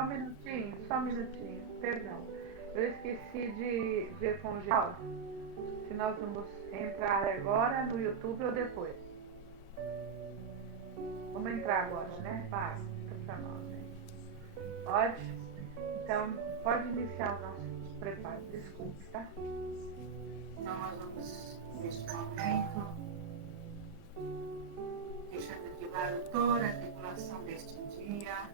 só um minutinho, perdão. Eu esqueci de ver com o Geraldo se nós vamos entrar agora no YouTube ou depois. Vamos entrar agora, né? Vai, fica pra nós, né? Pode? Então, pode iniciar o nosso preparo. Desculpe, tá? Então, nós vamos, neste momento, deixando de lado toda a tribulação deste dia,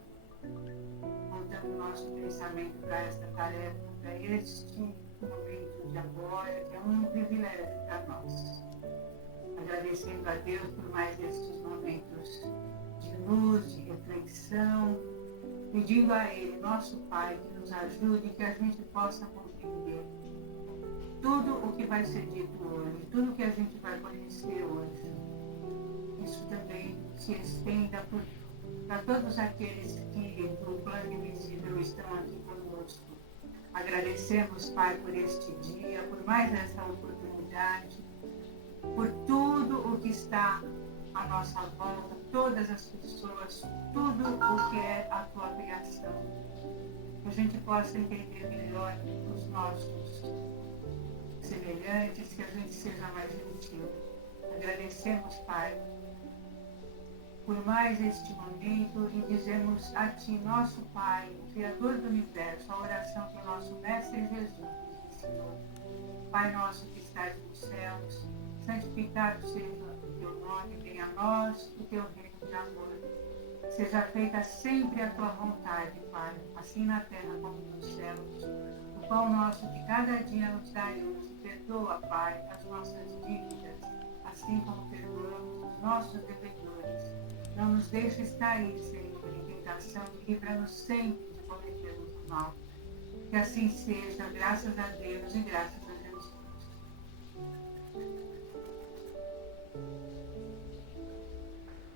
voltando nosso pensamento para esta tarefa, para este momento de agora, que é um privilégio para nós. Agradecendo a Deus por mais estes momentos de luz, de reflexão, pedindo a Ele, nosso Pai, que nos ajude, que a gente possa compreender tudo o que vai ser dito hoje, tudo o que a gente vai conhecer hoje. Isso também se estenda para todos aqueles que no plano invisível estão aqui conosco. Agradecemos, Pai, por este dia, por mais essa oportunidade, por tudo o que está à nossa volta, todas as pessoas, tudo o que é a Tua criação. Que a gente possa entender melhor os nossos semelhantes, que a gente seja mais gentil. Agradecemos, Pai, por mais este momento e dizemos a Ti, nosso Pai, o Criador do Universo, a oração que o nosso Mestre Jesus nos ensinou. Pai nosso que estás nos céus, santificado seja o Teu nome, venha a nós o Teu reino de amor. Seja feita sempre a Tua vontade, Pai, assim na terra como nos céus. O pão nosso de cada dia nos dai hoje. Perdoa, Pai, as nossas dívidas, assim como perdoamos os nossos devedores. Não nos deixes cair, Senhor, em tentação e livra-nos sempre de cometermos o mal. Que assim seja, graças a Deus e graças a Jesus.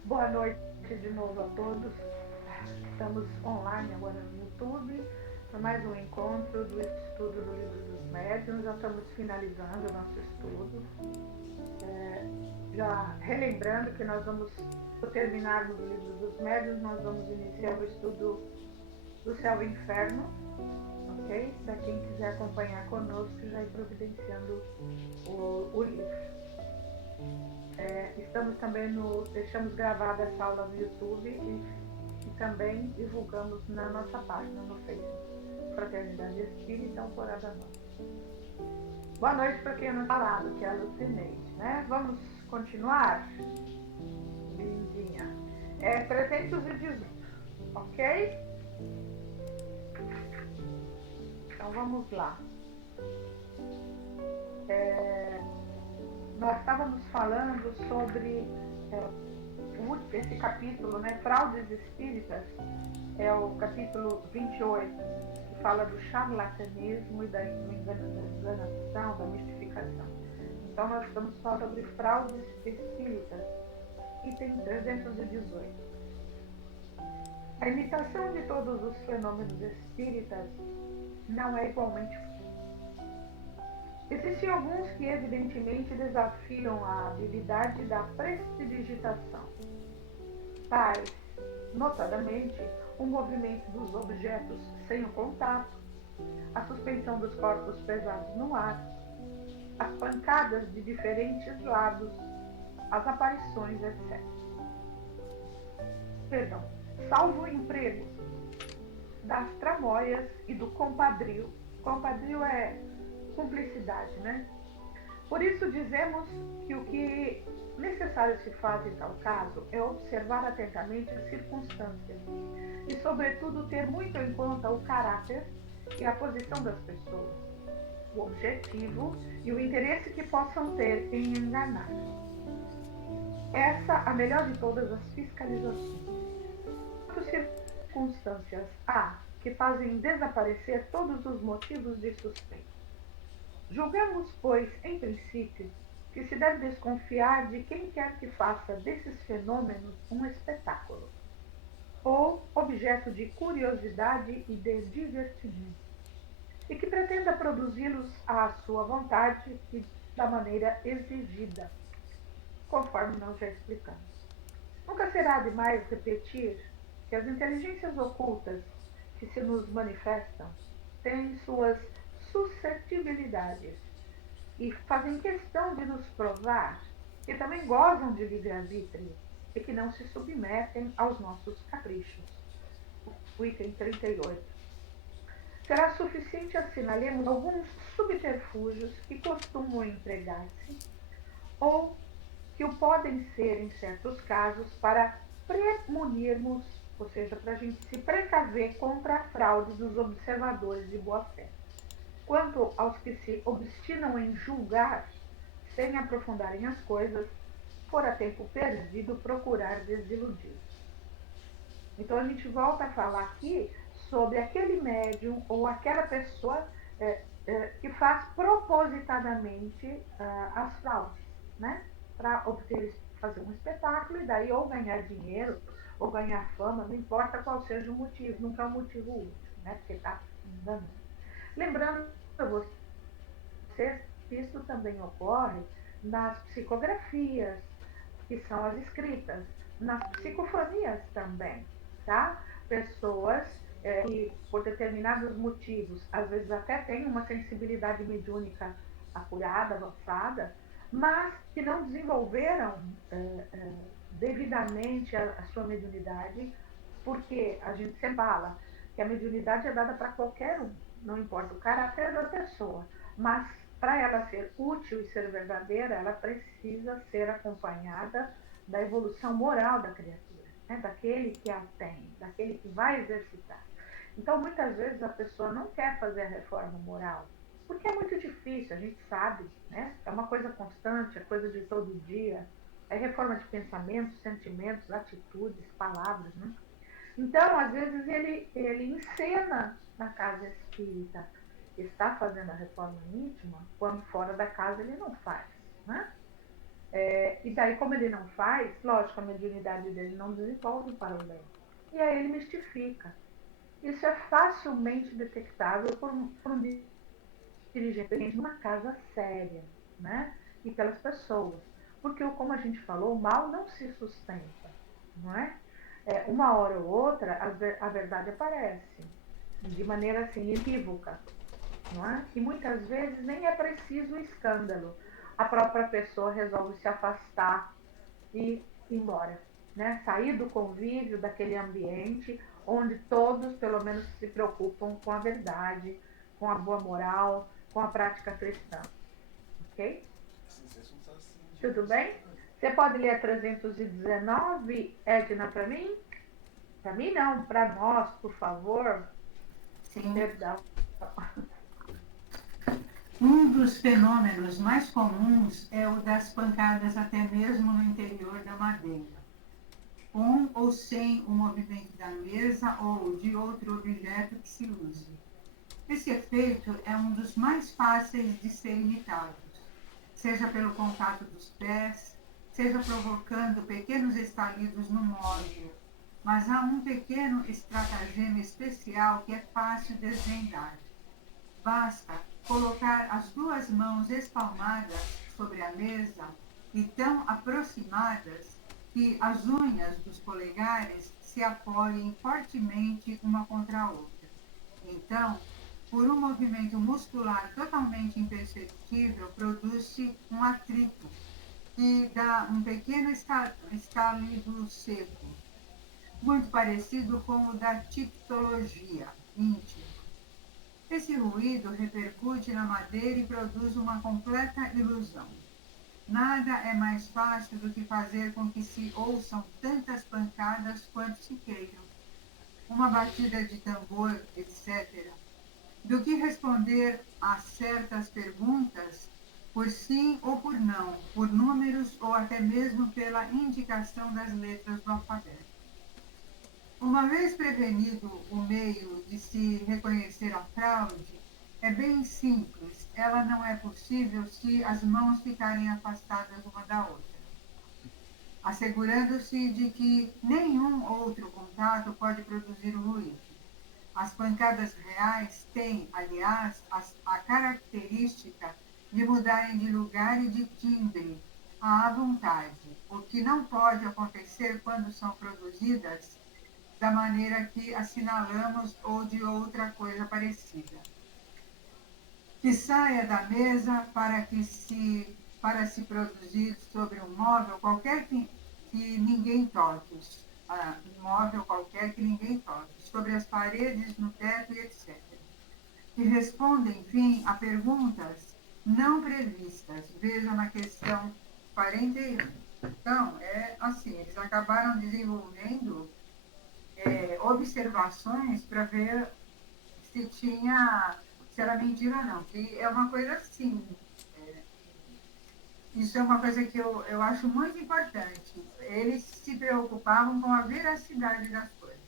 Boa noite de novo a todos. Estamos online agora no YouTube para mais um encontro do estudo do Livro dos Médiuns. Já estamos finalizando o nosso estudo. Já relembrando que nós vamos, ao terminarmos o Livro dos Médiuns, nós vamos iniciar o estudo do Céu e Inferno, ok? Para quem quiser acompanhar conosco, já ir providenciando o livro. Estamos também deixamos gravada essa aula no YouTube e também divulgamos na nossa página no Facebook, Fraternidade Espírita Alvorada Nova. Boa noite para quem eu não falado, que é a Lucineide, né? Vamos continuar? Lindinha. 318, ok? Então vamos lá. Nós estávamos falando sobre esse capítulo, né? Fraudes Espíritas, é o capítulo 28, que fala do charlatanismo e da enganação, da mistificação. Então nós estamos falando sobre fraudes espíritas, item 318. A imitação de todos os fenômenos espíritas não é igualmente. Existem alguns que evidentemente desafiam a habilidade da prestidigitação. Tais, notadamente, o movimento dos objetos sem o contato, a suspensão dos corpos pesados no ar, as pancadas de diferentes lados, as aparições, etc. Perdão, salvo o emprego das tramóias e do compadrio. Compadrio é cumplicidade, né? Por isso dizemos que o que necessário se faz em tal caso é observar atentamente as circunstâncias e, sobretudo, ter muito em conta o caráter e a posição das pessoas, o objetivo e o interesse que possam ter em enganar. Essa a melhor de todas as fiscalizações. Quantas circunstâncias há que fazem desaparecer todos os motivos de suspeita? Julgamos, pois, em princípio, que se deve desconfiar de quem quer que faça desses fenômenos um espetáculo, ou objeto de curiosidade e de divertimento, e que pretenda produzi-los à sua vontade e da maneira exigida, conforme nós já explicamos. Nunca será demais repetir que as inteligências ocultas que se nos manifestam têm suas suscetibilidades e fazem questão de nos provar que também gozam de livre-arbítrio e que não se submetem aos nossos caprichos. O item 38. Será suficiente assinalemos alguns subterfúgios que costumam empregar-se ou que o podem ser em certos casos para premunirmos, ou seja, para a gente se precaver contra a fraude dos observadores de boa-fé. Quanto aos que se obstinam em julgar, sem aprofundarem as coisas, fora tempo perdido procurar desiludir. Então a gente volta a falar aqui sobre aquele médium ou aquela pessoa que faz propositadamente as fraudes, né? Para obter, fazer um espetáculo e daí ou ganhar dinheiro ou ganhar fama, não importa qual seja o motivo, nunca é um motivo útil, né? Porque está enganando. Lembrando a vocês que isso também ocorre nas psicografias, que são as escritas, nas psicofonias também, tá? Pessoas que, por determinados motivos, às vezes até têm uma sensibilidade mediúnica apurada, avançada, mas que não desenvolveram devidamente a sua mediunidade, porque a gente sempre fala que a mediunidade é dada para qualquer um, não importa o caráter da pessoa, mas para ela ser útil e ser verdadeira, ela precisa ser acompanhada da evolução moral da criatura, né? Daquele que a tem, daquele que vai exercitar. Então, muitas vezes a pessoa não quer fazer a reforma moral, porque é muito difícil, a gente sabe, né? É uma coisa constante, é coisa de todo dia, é reforma de pensamentos, sentimentos, atitudes, palavras, né? Então, às vezes, ele encena na casa espírita, está fazendo a reforma íntima, quando fora da casa ele não faz, né? E daí, como ele não faz, lógico, a mediunidade dele não desenvolve para o bem. E aí ele mistifica. Isso é facilmente detectável por um dirigente de uma casa séria, né? E pelas pessoas. Porque, como a gente falou, o mal não se sustenta, não é? Uma hora ou outra, a verdade aparece, de maneira assim, inequívoca, não é? E muitas vezes nem é preciso o escândalo. A própria pessoa resolve se afastar e ir embora, né? Sair do convívio, daquele ambiente onde todos, pelo menos, se preocupam com a verdade, com a boa moral, com a prática cristã. Ok? Tudo bem? Você pode ler a 319, Edna, para mim? Para mim não, para nós, por favor. Sim. Perdão. Um dos fenômenos mais comuns é o das pancadas até mesmo no interior da madeira, com ou sem o movimento da mesa ou de outro objeto que se use. Esse efeito é um dos mais fáceis de ser imitados, seja pelo contato dos pés, seja provocando pequenos estalidos no móvel, mas há um pequeno estratagema especial que é fácil desvendar. Basta colocar as duas mãos espalmadas sobre a mesa e tão aproximadas que as unhas dos polegares se apoiem fortemente uma contra a outra. Então, por um movimento muscular totalmente imperceptível, produz-se um atrito que dá um pequeno estalido seco, muito parecido com o da tictologia íntima. Esse ruído repercute na madeira e produz uma completa ilusão. Nada é mais fácil do que fazer com que se ouçam tantas pancadas quanto se queiram, uma batida de tambor, etc., do que responder a certas perguntas por sim ou por não, por números ou até mesmo pela indicação das letras do alfabeto. Uma vez prevenido o meio de se reconhecer a fraude, é bem simples, ela não é possível se as mãos ficarem afastadas uma da outra, assegurando-se de que nenhum outro contato pode produzir o ruído. As pancadas reais têm, aliás, a característica de mudarem de lugar e de timbre à vontade, o que não pode acontecer quando são produzidas da maneira que assinalamos ou de outra coisa parecida. Que saia da mesa para se produzir sobre um móvel qualquer que ninguém toque, móvel qualquer que ninguém toque, sobre as paredes, no teto e etc. Que responda, enfim, a perguntas não previstas. Veja na questão 41. Então, é assim, eles acabaram desenvolvendo observações para ver se era mentira ou não. Que é uma coisa assim, isso é uma coisa que eu acho muito importante. Eles se preocupavam com a veracidade das coisas.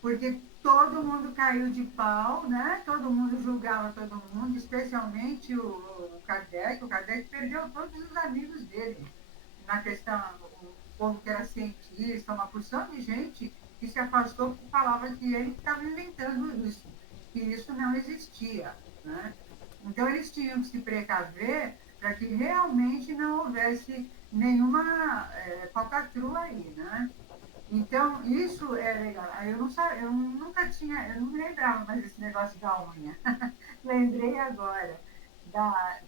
Porque todo mundo caiu de pau, né? Todo mundo julgava todo mundo, especialmente o Kardec. O Kardec perdeu todos os amigos dele. Na questão, o povo que era cientista, uma porção de gente que se afastou porque falava que ele estava inventando isso, que isso não existia, né? Então, eles tinham que se precaver para que realmente não houvesse nenhuma falcatrua aí, né? Então, isso é legal. Eu não me lembrava mais desse negócio da unha. Lembrei agora. Da,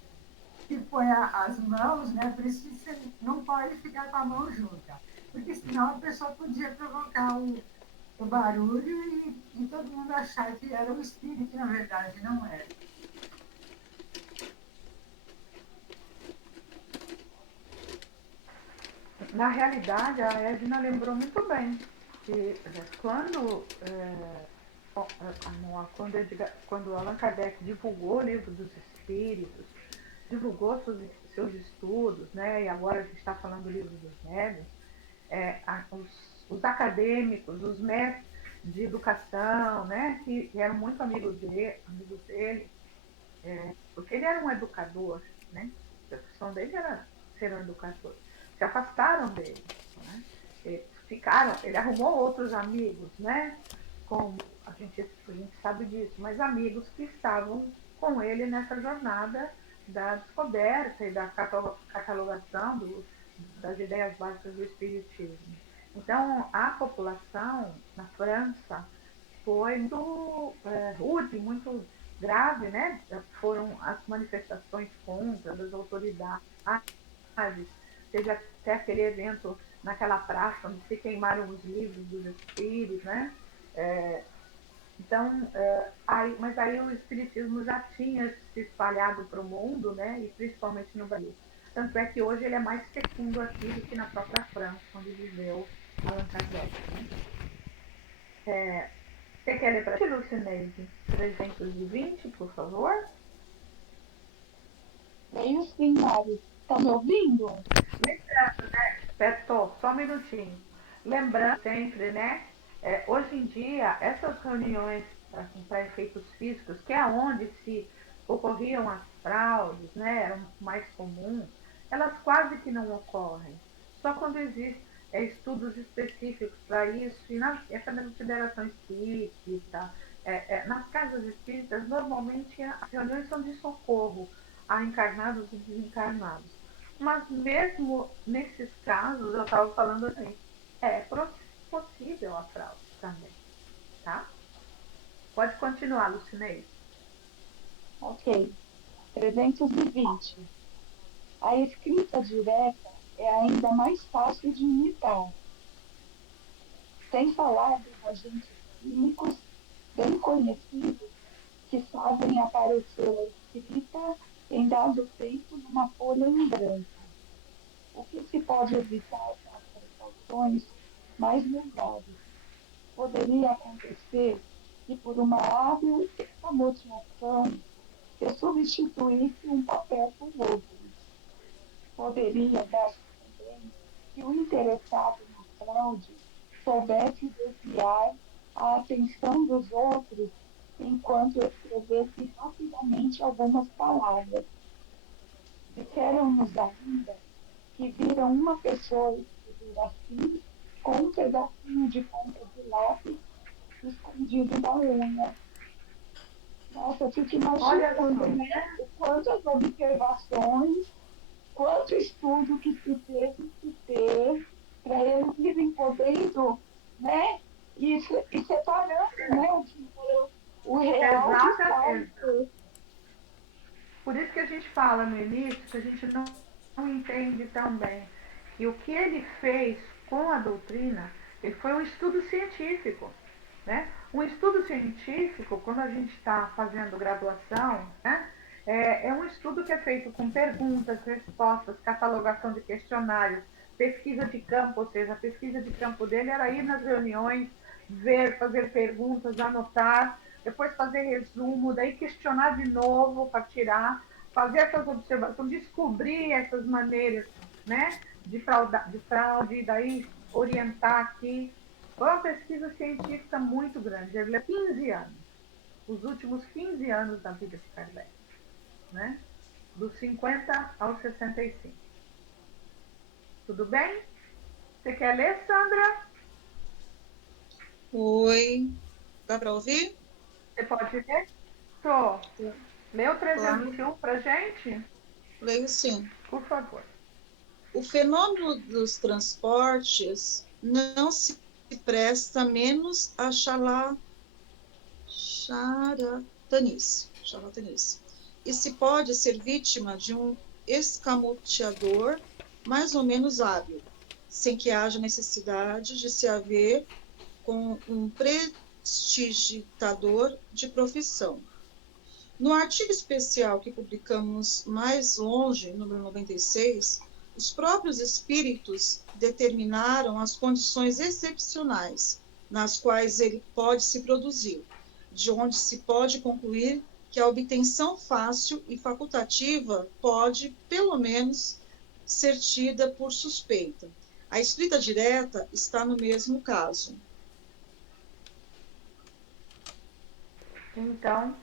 que põe as mãos, né? Por isso que você não pode ficar com a mão junta. Porque senão a pessoa podia provocar o barulho e todo mundo achar que era um espírito, na verdade, não era. Na realidade, a Edna lembrou muito bem que quando Allan Kardec divulgou o livro dos Espíritos, divulgou seus estudos, né, e agora a gente está falando do livro dos médiuns, os acadêmicos, os mestres de educação, né, que eram muito amigos dele, porque ele era um educador, né, a profissão dele era ser um educador, se afastaram dele, né, ele arrumou outros amigos, né, como a gente sabe disso, mas amigos que estavam com ele nessa jornada da descoberta e da catalogação das ideias básicas do Espiritismo. Então, a população na França foi muito rude, muito grave, né? Foram as manifestações contra das autoridades. Teve até aquele evento naquela praça onde se queimaram os livros dos espíritos, né? É, então, mas aí o espiritismo já tinha se espalhado para o mundo, né? E principalmente no Brasil. Tanto é que hoje ele é mais fecundo aqui do que na própria França, onde viveu Allan Kardec. Né? Você quer ler para ti, Lucineide? 320, por favor? Meio sim, Mário. Tá me ouvindo? Lembrando, né? Espera, só um minutinho. Lembrando sempre, né? Hoje em dia, essas reuniões assim, para efeitos físicos, que é onde se ocorriam as fraudes, né? Eram mais comuns, elas quase que não ocorrem. Só quando existem estudos específicos para isso, e essa mesma federação espírita, nas casas espíritas, normalmente as reuniões são de socorro a encarnados e desencarnados. Mas mesmo nesses casos, eu estava falando assim, é possível a fraude também, tá? Pode continuar, Lucinei. Ok. 320. A escrita direta é ainda mais fácil de imitar. Sem falar dos agentes químicos bem conhecidos que fazem aparecer a escrita em dado tempo numa folha em branco. O que se pode evitar com as precauções mais lembradas? Poderia acontecer que, por uma hábil escamoteação, se substituísse um papel por outro. Poderia dar-se também que o interessado na fraude soubesse desviar a atenção dos outros enquanto escrevesse rapidamente algumas palavras. Disseram-nos ainda que viram uma pessoa escrever assim, com um pedacinho de ponta de lápis escondido na unha. Nossa, eu fico Olha imaginando, só, né? Quantas observações, quanto estudo que se teve que ter para eles irem podendo, né? e separando, né, o real do Exata, falso. por isso que a gente fala no início que a gente não entende tão bem que o que ele fez com a doutrina, ele foi um estudo científico. Né? Um estudo científico, quando a gente está fazendo graduação, né, é um estudo que é feito com perguntas, respostas, catalogação de questionários, pesquisa de campo, ou seja, a pesquisa de campo dele era ir nas reuniões, ver, fazer perguntas, anotar, depois fazer resumo, daí questionar de novo para tirar, fazer essas observações, descobrir essas maneiras, né, de fraude, daí orientar aqui. Foi uma pesquisa científica muito grande. Ele levou 15 anos, os últimos 15 anos da vida de Kardec, né? Dos 50 aos 65. Tudo bem? Você quer ler, Sandra? Oi, dá para ouvir? Você pode ler? Tô. Lê o Claro, 321 para gente? leio sim. Por favor. O fenômeno dos transportes não se presta menos a charlatanice, e se pode ser vítima de um escamoteador mais ou menos hábil, sem que haja necessidade de se haver com um prestidigitador de profissão. No artigo especial que publicamos mais longe, número 96, os próprios espíritos determinaram as condições excepcionais nas quais ele pode se produzir, de onde se pode concluir que a obtenção fácil e facultativa pode, pelo menos, ser tida por suspeita. A escrita direta está no mesmo caso. Então,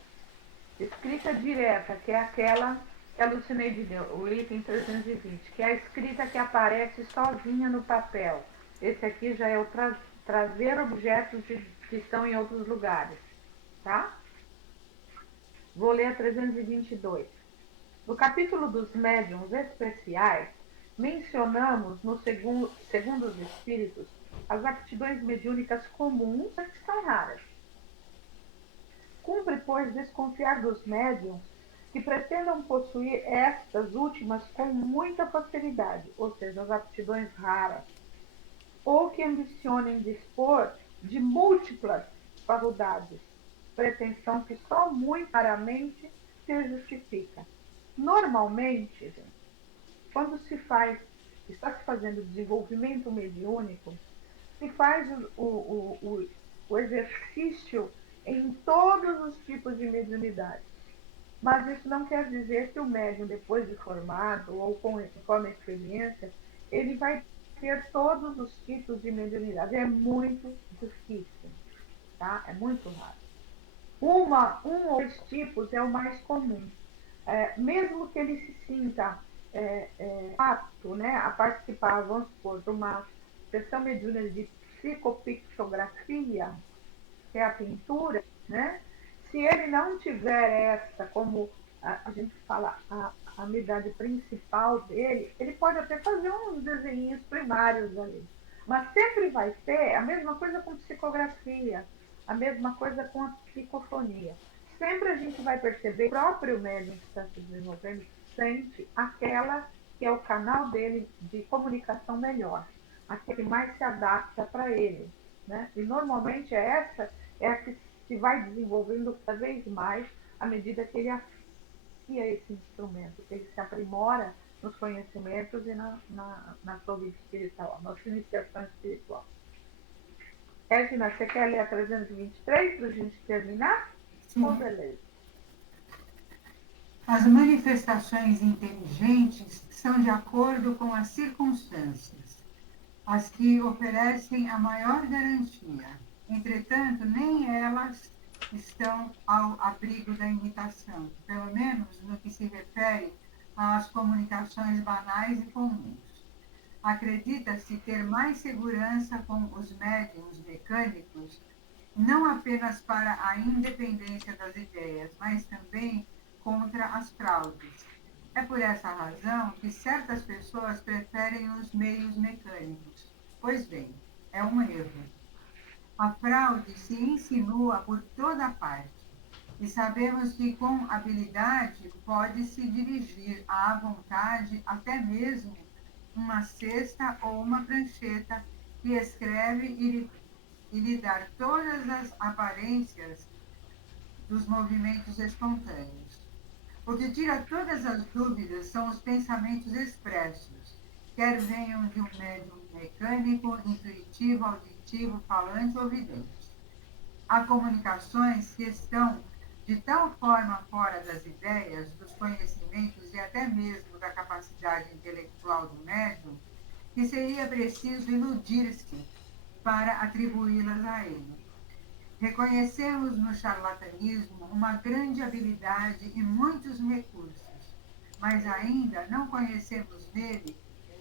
escrita direta, que é aquela que a Lucineide deu, o item 320, que é a escrita que aparece sozinha no papel. Esse aqui já é o trazer objetos que estão em outros lugares. Tá? Vou ler a 322. No capítulo dos médiuns especiais, mencionamos, no segundo os espíritos, as aptidões mediúnicas comuns, mas que são raras. Cumpre, pois, desconfiar dos médiuns que pretendam possuir estas últimas com muita facilidade, ou seja, as aptidões raras, ou que ambicionem dispor de múltiplas faculdades, pretensão que só muito raramente se justifica. Normalmente, gente, quando está se fazendo desenvolvimento mediúnico, se faz o exercício em todos os tipos de mediunidade. Mas isso não quer dizer que o médium, depois de formado ou conforme a experiência, ele vai ter todos os tipos de mediunidade. É muito difícil, tá? É muito raro. Um ou dois tipos é o mais comum. Mesmo que ele se sinta apto, né, a participar, vamos supor, de uma sessão mediúnica de psicopictografia, que é a pintura, né? Se ele não tiver essa como a gente fala a habilidade principal dele, ele pode até fazer uns desenhos primários ali, mas sempre vai ter a mesma coisa com psicografia, a mesma coisa com a psicofonia. Sempre a gente vai perceber, o próprio médium que está se desenvolvendo sente aquela que é o canal dele de comunicação melhor, aquele que mais se adapta para ele. Né? E normalmente é a que se vai desenvolvendo cada vez mais à medida que ele afia esse instrumento, que ele se aprimora nos conhecimentos e na sua vida espiritual, na sua iniciação espiritual. Edna, você quer ler a 323 para a gente terminar? Sim. Ou beleza? As manifestações inteligentes são de acordo com as circunstâncias, as que oferecem a maior garantia. Entretanto, nem elas estão ao abrigo da imitação, pelo menos no que se refere às comunicações banais e comuns. Acredita-se ter mais segurança com os médiuns mecânicos, não apenas para a independência das ideias, mas também contra as fraudes. É por essa razão que certas pessoas preferem os meios mecânicos. Pois bem, é um erro. A fraude se insinua por toda parte e sabemos que com habilidade pode-se dirigir à vontade até mesmo uma cesta ou uma prancheta que escreve e lhe dar todas as aparências dos movimentos espontâneos. O que tira todas as dúvidas são os pensamentos expressos, quer venham de um médium mecânico, intuitivo, auditivo, falante ou vidente. Há comunicações que estão de tal forma fora das ideias, dos conhecimentos e até mesmo da capacidade intelectual do médium, que seria preciso iludir-se para atribuí-las a ele. Reconhecemos no charlatanismo uma grande habilidade e muitos recursos, mas ainda não conhecemos nele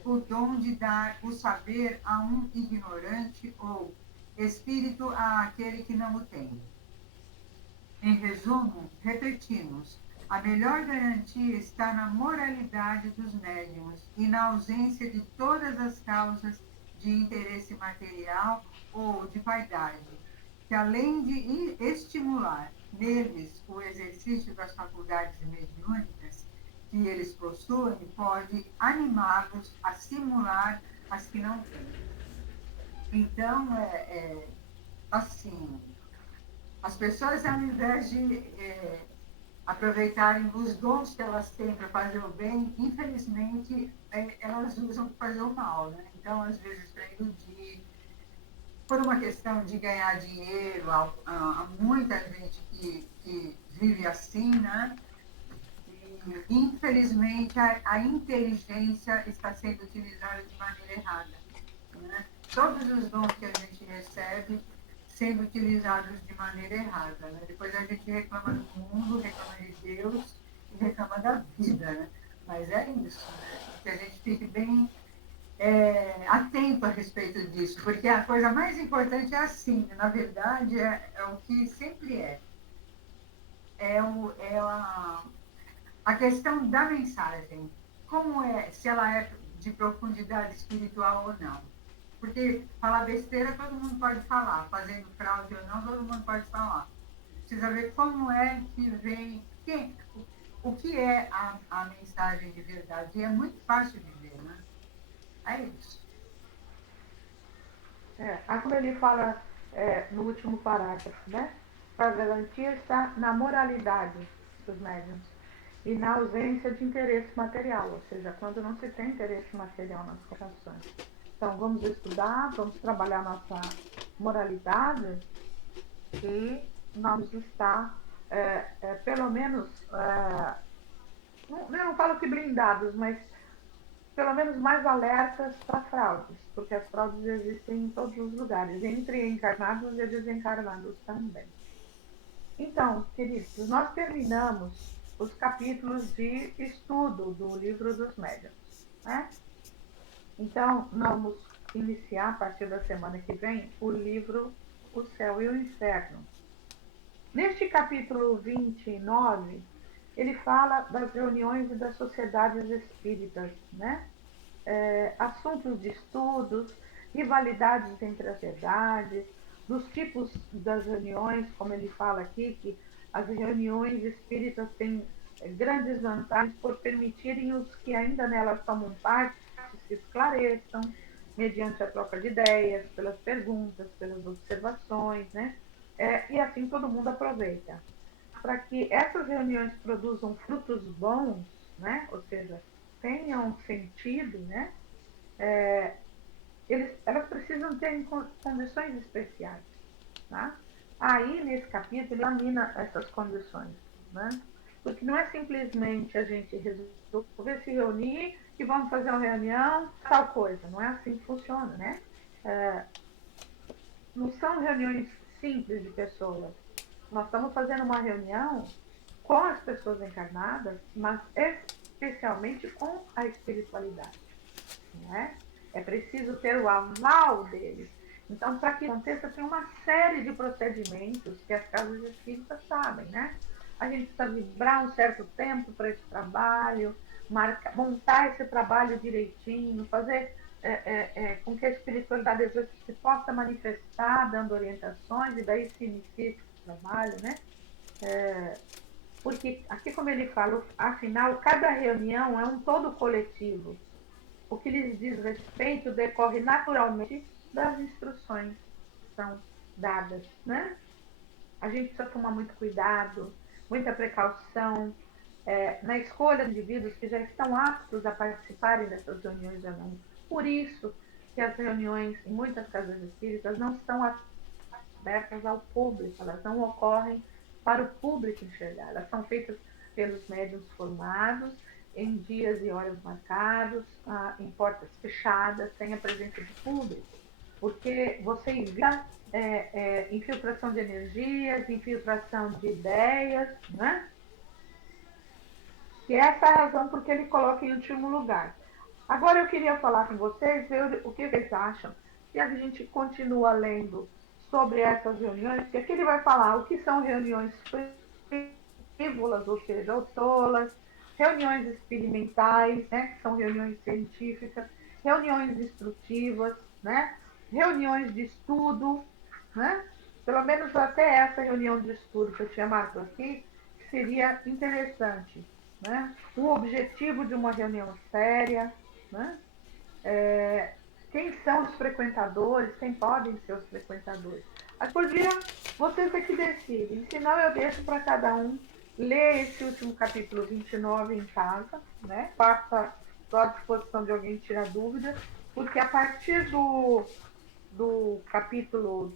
o dom de dar o saber a um ignorante ou espírito a aquele que não o tem. Em resumo, repetimos, a melhor garantia está na moralidade dos médiuns e na ausência de todas as causas de interesse material ou de vaidade, que além de estimular neles o exercício das faculdades mediúnicas que eles possuem, pode animá-los a simular as que não têm. Então, assim, as pessoas, ao invés de aproveitarem os dons que elas têm para fazer o bem, infelizmente, elas usam para fazer o mal, né? Então, às vezes, para iludir, por uma questão de ganhar dinheiro, há muita gente que vive assim, né? E, infelizmente, a inteligência está sendo utilizada de maneira errada, né? Todos os dons que a gente recebe sendo utilizados de maneira errada, né? Depois a gente reclama do mundo, reclama de Deus e reclama da vida, né? Mas é isso, né? Que a gente fique bem atento a respeito disso, porque a coisa mais importante é assim, na verdade, é o que sempre é. A questão da mensagem, como se ela é de profundidade espiritual ou não. Porque falar besteira todo mundo pode falar, fazendo fraude ou não, todo mundo pode falar. Precisa ver como é que vem, o que é a mensagem de verdade. E é muito fácil de ver, né? É isso. Como ele fala no último parágrafo, né? A garantia está na moralidade dos médiuns e na ausência de interesse material, ou seja, quando não se tem interesse material nas colocações. Então, vamos estudar, vamos trabalhar nossa moralidade e vamos estar, pelo menos, eu não falo que blindados, mas pelo menos mais alertas para fraudes, porque as fraudes existem em todos os lugares, entre encarnados e desencarnados também. Então, queridos, nós terminamos os capítulos de estudo do Livro dos Médiuns, né? Então, vamos iniciar, a partir da semana que vem, o livro O Céu e o Inferno. Neste capítulo 29, ele fala das reuniões e das sociedades espíritas, né? Assuntos de estudos, rivalidades entre as verdades, dos tipos das reuniões, como ele fala aqui, que as reuniões espíritas têm grandes vantagens por permitirem os que ainda nelas tomam parte se esclareçam, mediante a troca de ideias, pelas perguntas, pelas observações, né? E assim todo mundo aproveita. Para que essas reuniões produzam frutos bons, né? Ou seja, tenham sentido, né? Elas precisam ter condições especiais. Tá? Aí, nesse capítulo, ele examina essas condições. Né? Porque não é simplesmente a gente resolver se reunir e vamos fazer uma reunião, tal coisa. Não é assim que funciona. Né? Não são reuniões simples de pessoas. Nós estamos fazendo uma reunião com as pessoas encarnadas, mas especialmente com a espiritualidade. Né? É preciso ter o aval deles. Então, para que aconteça, tem uma série de procedimentos que as casas espíritas sabem, né? A gente precisa vibrar um certo tempo para esse trabalho, montar esse trabalho direitinho, fazer com que a espiritualidade às vezes se possa manifestar, dando orientações, e daí se inicia esse trabalho, né? Porque aqui, como ele fala, afinal, cada reunião é um todo coletivo. O que lhes diz respeito decorre naturalmente das instruções que são dadas, né? A gente precisa tomar muito cuidado, muita precaução na escolha de indivíduos que já estão aptos a participarem dessas reuniões ou não. Por isso que as reuniões em muitas casas espíritas não estão abertas ao público, elas não ocorrem para o público enxergar, elas são feitas pelos médiuns formados, em dias e horas marcados, em portas fechadas, sem a presença de público, porque você evita infiltração de energias, infiltração de ideias, né? E essa é a razão porque ele coloca em último lugar. Agora eu queria falar com vocês, ver o que vocês acham, se a gente continua lendo sobre essas reuniões, porque aqui ele vai falar o que são reuniões frívolas, ou seja, ou tolas, reuniões experimentais, né, que são reuniões científicas, reuniões instrutivas, né, reuniões de estudo, né, pelo menos até essa reunião de estudo que eu tinha marcado aqui, que seria interessante, né, o objetivo de uma reunião séria, né, quem são os frequentadores, quem podem ser os frequentadores. Mas por dia, vocês é que decidem, senão eu deixo para cada um ler esse último capítulo 29 em casa, né? Faça, estou à disposição de alguém tirar dúvida, porque a partir do capítulo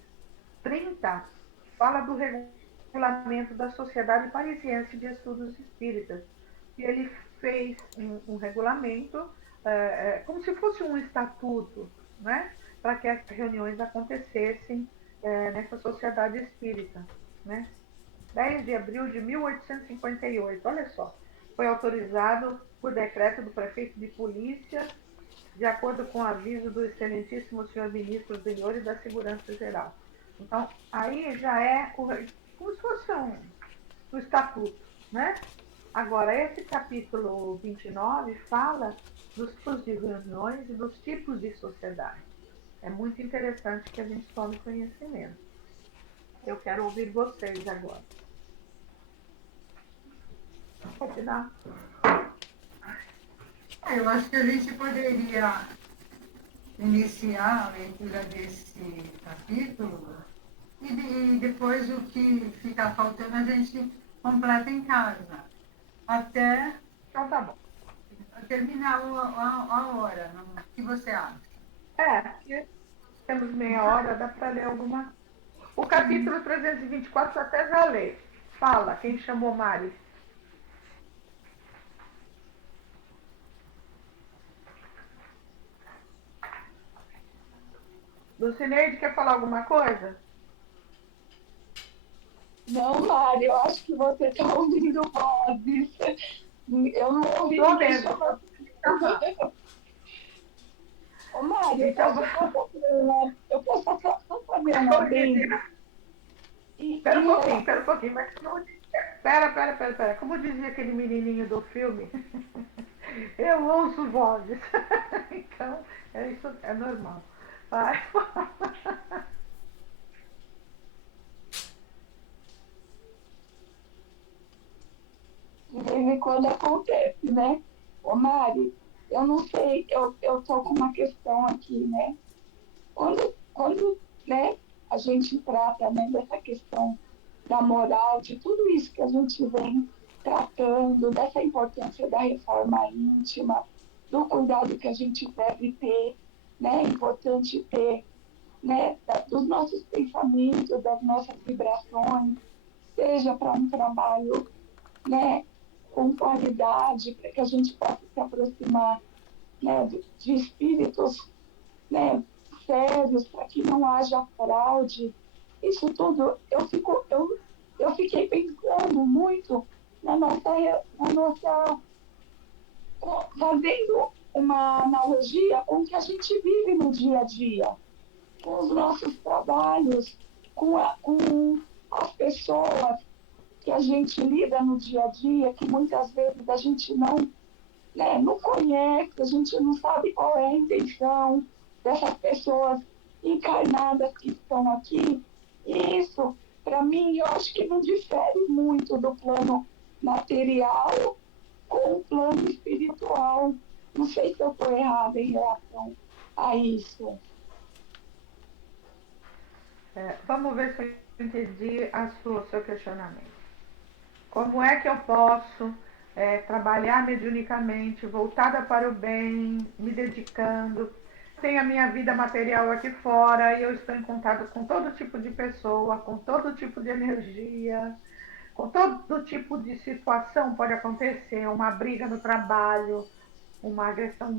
30 fala do regulamento da Sociedade Parisiense de Estudos Espíritas. E ele fez um regulamento como se fosse um estatuto, né? Para que as reuniões acontecessem nessa sociedade espírita, né? 10 de abril de 1858, olha só, foi autorizado por decreto do prefeito de polícia, de acordo com o aviso do excelentíssimo senhor ministro do Interior e da Segurança Geral. Então, aí já é como se fosse um estatuto, né? Agora, esse capítulo 29 fala dos tipos de reuniões e dos tipos de sociedade. É muito interessante que a gente tome conhecimento. Eu quero ouvir vocês agora. Pode dar. Eu acho que a gente poderia iniciar a leitura desse capítulo e depois o que ficar faltando a gente completa em casa. Até Então tá bom. terminar a hora. O que você acha? Temos meia hora, dá para ler alguma. O capítulo 324 até já lê. Fala, quem chamou Mari? Lucineide, quer falar alguma coisa? Não, Mari, eu acho que você está ouvindo vozes. Eu não ouvi ninguém chamando. Ô, Mari, Então, eu posso só fazer uma bem. Espera um pouquinho, mas como Pera. Como dizia aquele menininho do filme, eu ouço vozes. Então, isso é normal. Vai. De vez em quando acontece, né? Ô, Mari, eu não sei, eu tô com uma questão aqui, né? Quando né, a gente trata, né, dessa questão da moral, de tudo isso que a gente vem tratando, dessa importância da reforma íntima, do cuidado que a gente deve ter, né? É importante ter, né, dos nossos pensamentos, das nossas vibrações, seja para um trabalho, né, com qualidade, para que a gente possa se aproximar, né, de espíritos, né, sérios, para que não haja fraude. Isso tudo, eu fiquei pensando muito fazendo uma analogia com o que a gente vive no dia a dia, com os nossos trabalhos, com as pessoas que a gente lida no dia a dia, que muitas vezes a gente né, não conhece, a gente não sabe qual é a intenção dessas pessoas encarnadas que estão aqui. E isso, para mim, eu acho que não difere muito do plano material com o plano espiritual. Não sei se eu estou errada em relação a isso. Vamos ver se eu entendi o seu questionamento. Como é que eu posso trabalhar mediunicamente, voltada para o bem, me dedicando? Tenho a minha vida material aqui fora e eu estou em contato com todo tipo de pessoa, com todo tipo de energia, com todo tipo de situação pode acontecer, uma briga no trabalho, uma agressão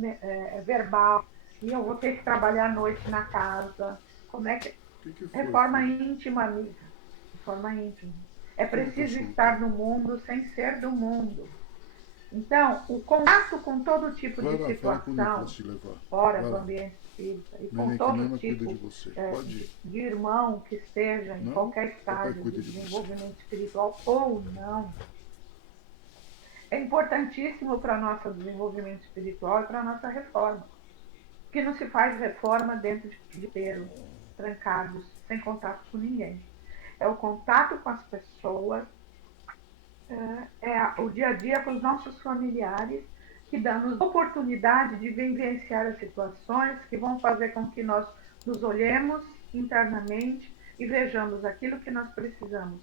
verbal, e eu vou ter que trabalhar à noite na casa. Como é que. Que foi, Reforma filho? íntima, amiga. Reforma íntima. É Quem tá preciso soltando? estar no mundo sem ser do mundo. Então, o contato com todo tipo Vai de lá, fala com o situação, Nicolas te levar. fora Vai do lá. ambiente espírita, e com Neném que todo nem cuida tipo de você. é, Pode ir. de irmão que esteja em Não? qualquer Papai estágio cuida de de você. desenvolvimento espiritual ou não, é importantíssimo para nosso desenvolvimento espiritual e para nossa reforma. Porque não se faz reforma dentro de terros, trancados, sem contato com ninguém. É o contato com as pessoas, o dia a dia com os nossos familiares, que dá-nos oportunidade de vivenciar as situações que vão fazer com que nós nos olhemos internamente e vejamos aquilo que nós precisamos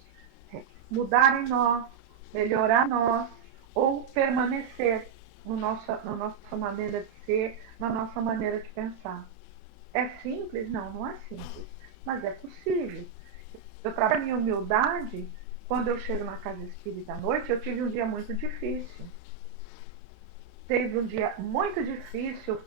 mudar em nós, melhorar nós, ou permanecer na nossa maneira de ser, na nossa maneira de pensar. É simples? Não, não é simples, mas é possível. Eu trabalho a minha humildade. Quando eu chego na casa espírita à noite, eu tive um dia muito difícil. Teve um dia muito difícil,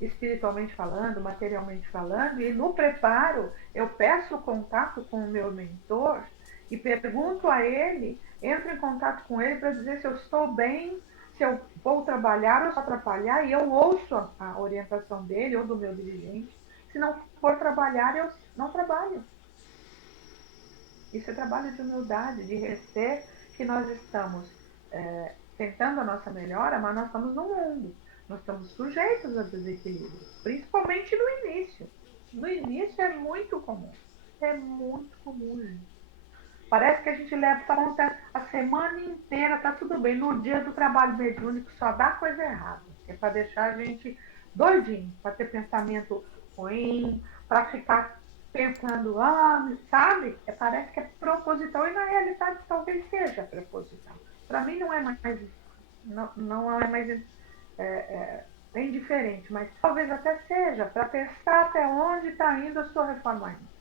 espiritualmente falando, materialmente falando, e no preparo eu peço contato com o meu mentor e pergunto a ele, entro em contato com ele para dizer se eu estou bem, se eu vou trabalhar ou só atrapalhar, e eu ouço a orientação dele ou do meu dirigente. Se não for trabalhar, eu não trabalho. Isso é trabalho de humildade, de recer que nós estamos tentando a nossa melhora, mas nós estamos no mundo. Nós estamos sujeitos a desequilíbrio, principalmente no início. No início é muito comum. É muito comum, gente. Parece que a gente leva conta a semana inteira, tá tudo bem. No dia do trabalho mediúnico só dá coisa errada. É para deixar a gente doidinho, para ter pensamento ruim, para ficar pensando, sabe? Parece que é proposital e na realidade talvez seja proposital. Para mim não é mais, não é mais bem diferente, mas talvez até seja para testar até onde está indo a sua reforma íntima.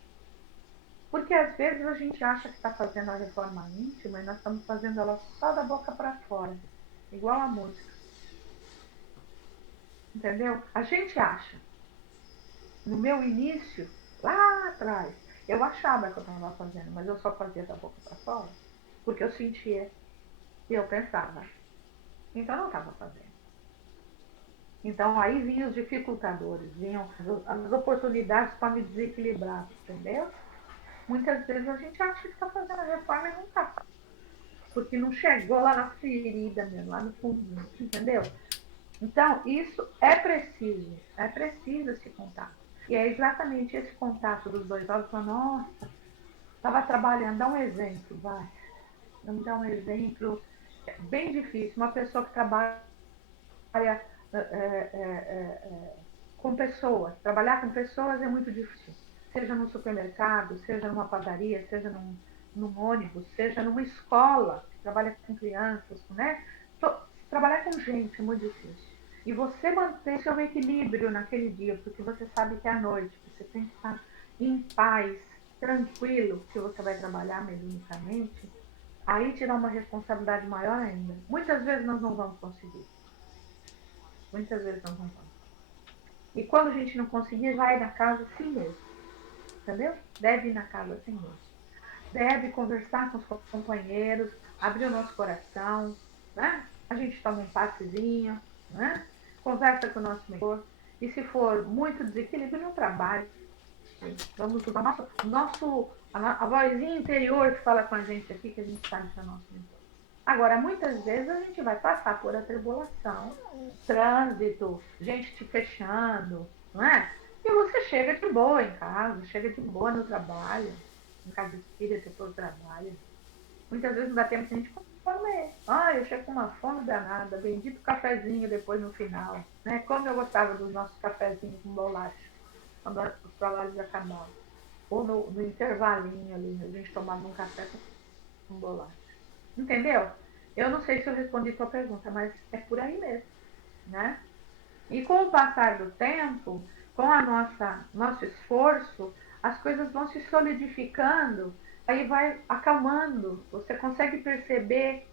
Porque às vezes a gente acha que está fazendo a reforma íntima e nós estamos fazendo ela só da boca para fora, igual a música. Entendeu? A gente acha. No meu início, lá atrás, eu achava que eu estava fazendo, mas eu só fazia da boca para fora, porque eu sentia e eu pensava. Então eu não estava fazendo. Então aí vinham os dificultadores, vinham as oportunidades para me desequilibrar, entendeu? Muitas vezes a gente acha que está fazendo a reforma e não está. Porque não chegou lá na ferida mesmo, lá no fundo, entendeu? Então, isso é preciso esse contato. E é exatamente esse contato dos dois olhos, falando, nossa, estava trabalhando, dá um exemplo, vai. Vamos dar um exemplo bem difícil. Uma pessoa que trabalha com pessoas. Trabalhar com pessoas é muito difícil. Seja no supermercado, seja numa padaria, seja num ônibus, seja numa escola, que trabalha com crianças, né? Trabalhar com gente é muito difícil. E você manter seu equilíbrio naquele dia, porque você sabe que é à noite, você tem que estar em paz, tranquilo, que você vai trabalhar mediunicamente, aí te dá uma responsabilidade maior ainda. Muitas vezes nós não vamos conseguir. Muitas vezes nós não vamos. E quando a gente não conseguir, vai na casa assim mesmo. Entendeu? Deve ir na casa assim mesmo. Deve conversar com os companheiros, abrir o nosso coração, né? A gente toma um passezinho, né? Conversa com o nosso mentor. E se for muito desequilíbrio no trabalho, vamos usar a vozinha interior que fala com a gente aqui, que a gente sabe que é nosso mentor. Agora, muitas vezes a gente vai passar por atribulação, trânsito, gente te fechando, não é? E você chega de boa em casa, chega de boa no trabalho, em casa espírita, todo trabalho. Muitas vezes não dá tempo de a gente comer. Ah, eu chego com uma fome danada, bendito cafezinho depois no final. Né? Como eu gostava dos nossos cafezinhos com bolacha, quando os trabalhos acabavam. Ou no intervalinho ali, a gente tomava um café com bolacha. Entendeu? Eu não sei se eu respondi tua pergunta, mas é por aí mesmo, né? E com o passar do tempo, com a nosso esforço, as coisas vão se solidificando, aí vai acalmando. Você consegue perceber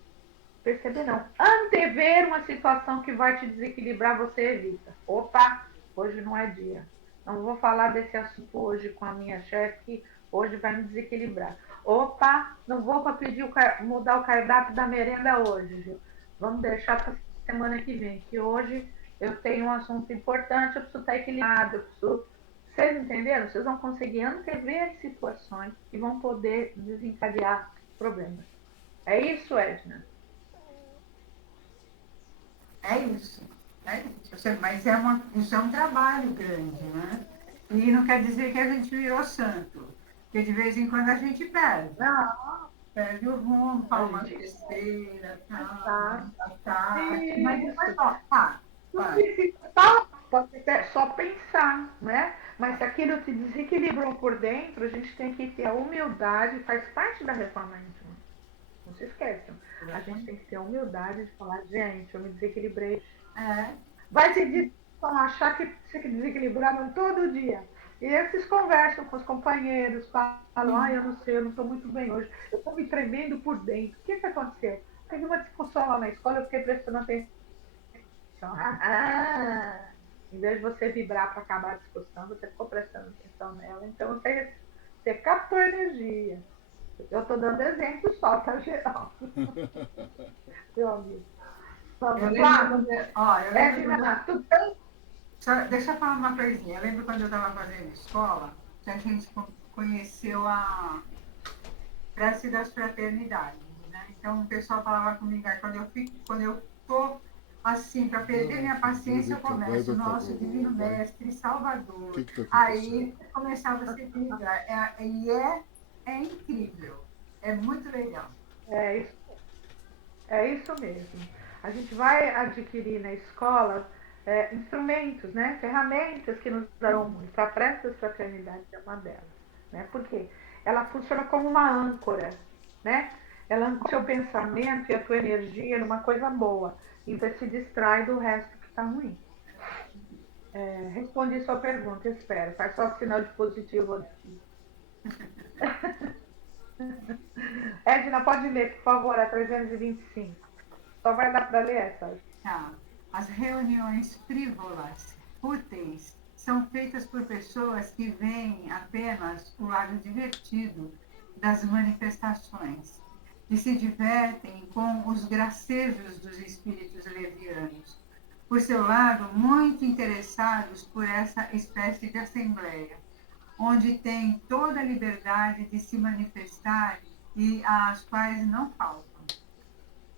não, antever uma situação que vai te desequilibrar, você evita. Opa, hoje não é dia. Não vou falar desse assunto hoje com a minha chefe, que hoje vai me desequilibrar. Opa, não vou para pedir mudar o cardápio da merenda hoje, Gil. Vamos deixar para semana que vem, que hoje eu tenho um assunto importante, eu preciso estar equilibrado, eu preciso. Vocês entenderam? Vocês vão conseguir antever situações e vão poder desencadear problemas. É isso, Edna? É isso. É isso. Mas isso é um trabalho grande, né? E não quer dizer que a gente virou santo. Porque de vez em quando a gente perde. Não, Perde o rumo, fala a uma gente besteira, está. tá. Mas depois, Isso. ó, tá. Não precisa pode só pensar, né? Mas se aquilo te desequilibrou por dentro, a gente tem que ter a humildade, faz parte da reforma íntima. Não se esqueçam. A gente tem que ter a humildade de falar, gente, eu me desequilibrei. É, Vai se vão achar que se desequilibraram todo dia. E esses conversam com os companheiros, falam, eu não sei, eu não estou muito bem hoje, eu estou me tremendo por dentro. O que aconteceu? Teve uma discussão lá na escola, eu fiquei prestando atenção. Em vez de você vibrar para acabar a discussão, você ficou prestando atenção nela. Então você captou energia. Eu estou dando exemplo só, tá geral. Meu amigo. eu Vamos lembro lá? quando, ó, eu lembro Edna, quando, tu tem. deixa eu falar uma coisinha. Eu lembro quando eu estava fazendo escola, que a gente conheceu a prece das fraternidades, né? Então o pessoal falava comigo, aí, quando eu tô assim, para perder minha paciência, eu começo, nosso Divino Mestre, Salvador. Aí começava a se equilibrar. É incrível, é muito legal. É isso, é isso mesmo. A gente vai adquirir na escola instrumentos, né? Ferramentas que nos darão muito. A prece das fraternidades é uma delas. Né? Por quê? Ela funciona como uma âncora, né? Ela ancora o seu pensamento e a tua energia numa coisa boa. E você se distrai do resto que está ruim. Respondi sua pergunta, espero. Faz só sinal de positivo. Edna, pode ler, por favor, a 325. Só vai dar para ler essa. Tá. As reuniões frívolas, úteis, são feitas por pessoas que veem apenas o lado divertido das manifestações, que se divertem com os gracejos dos espíritos levianos, por seu lado, muito interessados por essa espécie de assembleia, onde tem toda a liberdade de se manifestar e às quais não faltam.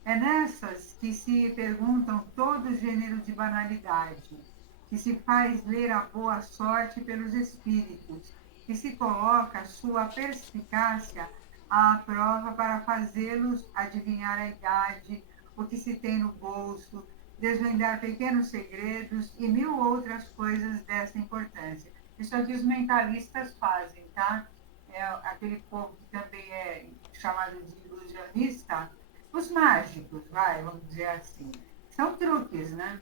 É nessas que se perguntam todo gênero de banalidade, que se faz ler a boa sorte pelos espíritos, que se coloca sua perspicácia à prova para fazê-los adivinhar a idade, o que se tem no bolso, desvendar pequenos segredos e mil outras coisas dessa importância. Isso é o que os mentalistas fazem, tá? É aquele povo que também é chamado de ilusionista, os mágicos, vamos dizer assim. São truques, né?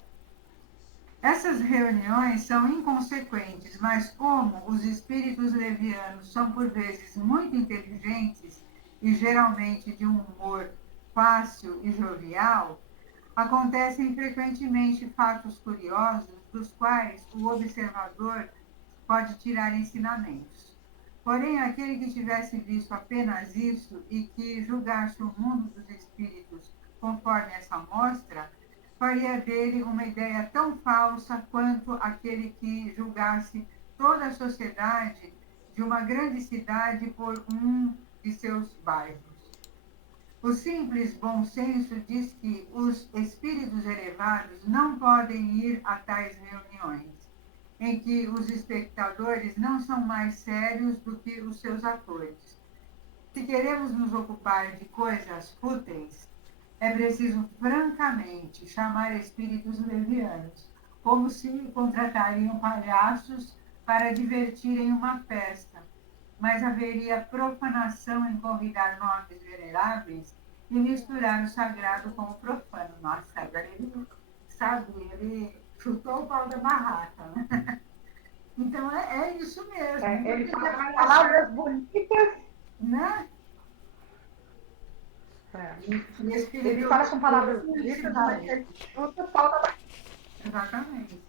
Essas reuniões são inconsequentes, mas como os espíritos levianos são por vezes muito inteligentes e geralmente de um humor fácil e jovial, acontecem frequentemente fatos curiosos dos quais o observador pode tirar ensinamentos. Porém, aquele que tivesse visto apenas isso e que julgasse o mundo dos espíritos conforme essa mostra, faria dele uma ideia tão falsa quanto aquele que julgasse toda a sociedade de uma grande cidade por um de seus bairros. O simples bom senso diz que os espíritos elevados não podem ir a tais reuniões, em que os espectadores não são mais sérios do que os seus atores. Se queremos nos ocupar de coisas fúteis, é preciso francamente chamar espíritos levianos, como se contratariam palhaços para divertirem uma festa. Mas haveria profanação em convidar nomes veneráveis e misturar o sagrado com o profano. Nossa, agora ele sabe, ele chutou o pau da barraca, né? Então é isso mesmo. Ele fala palavras bonitas, né? Ele fala com palavras bonitas, mas ele chuta o pau da barraca. Exatamente.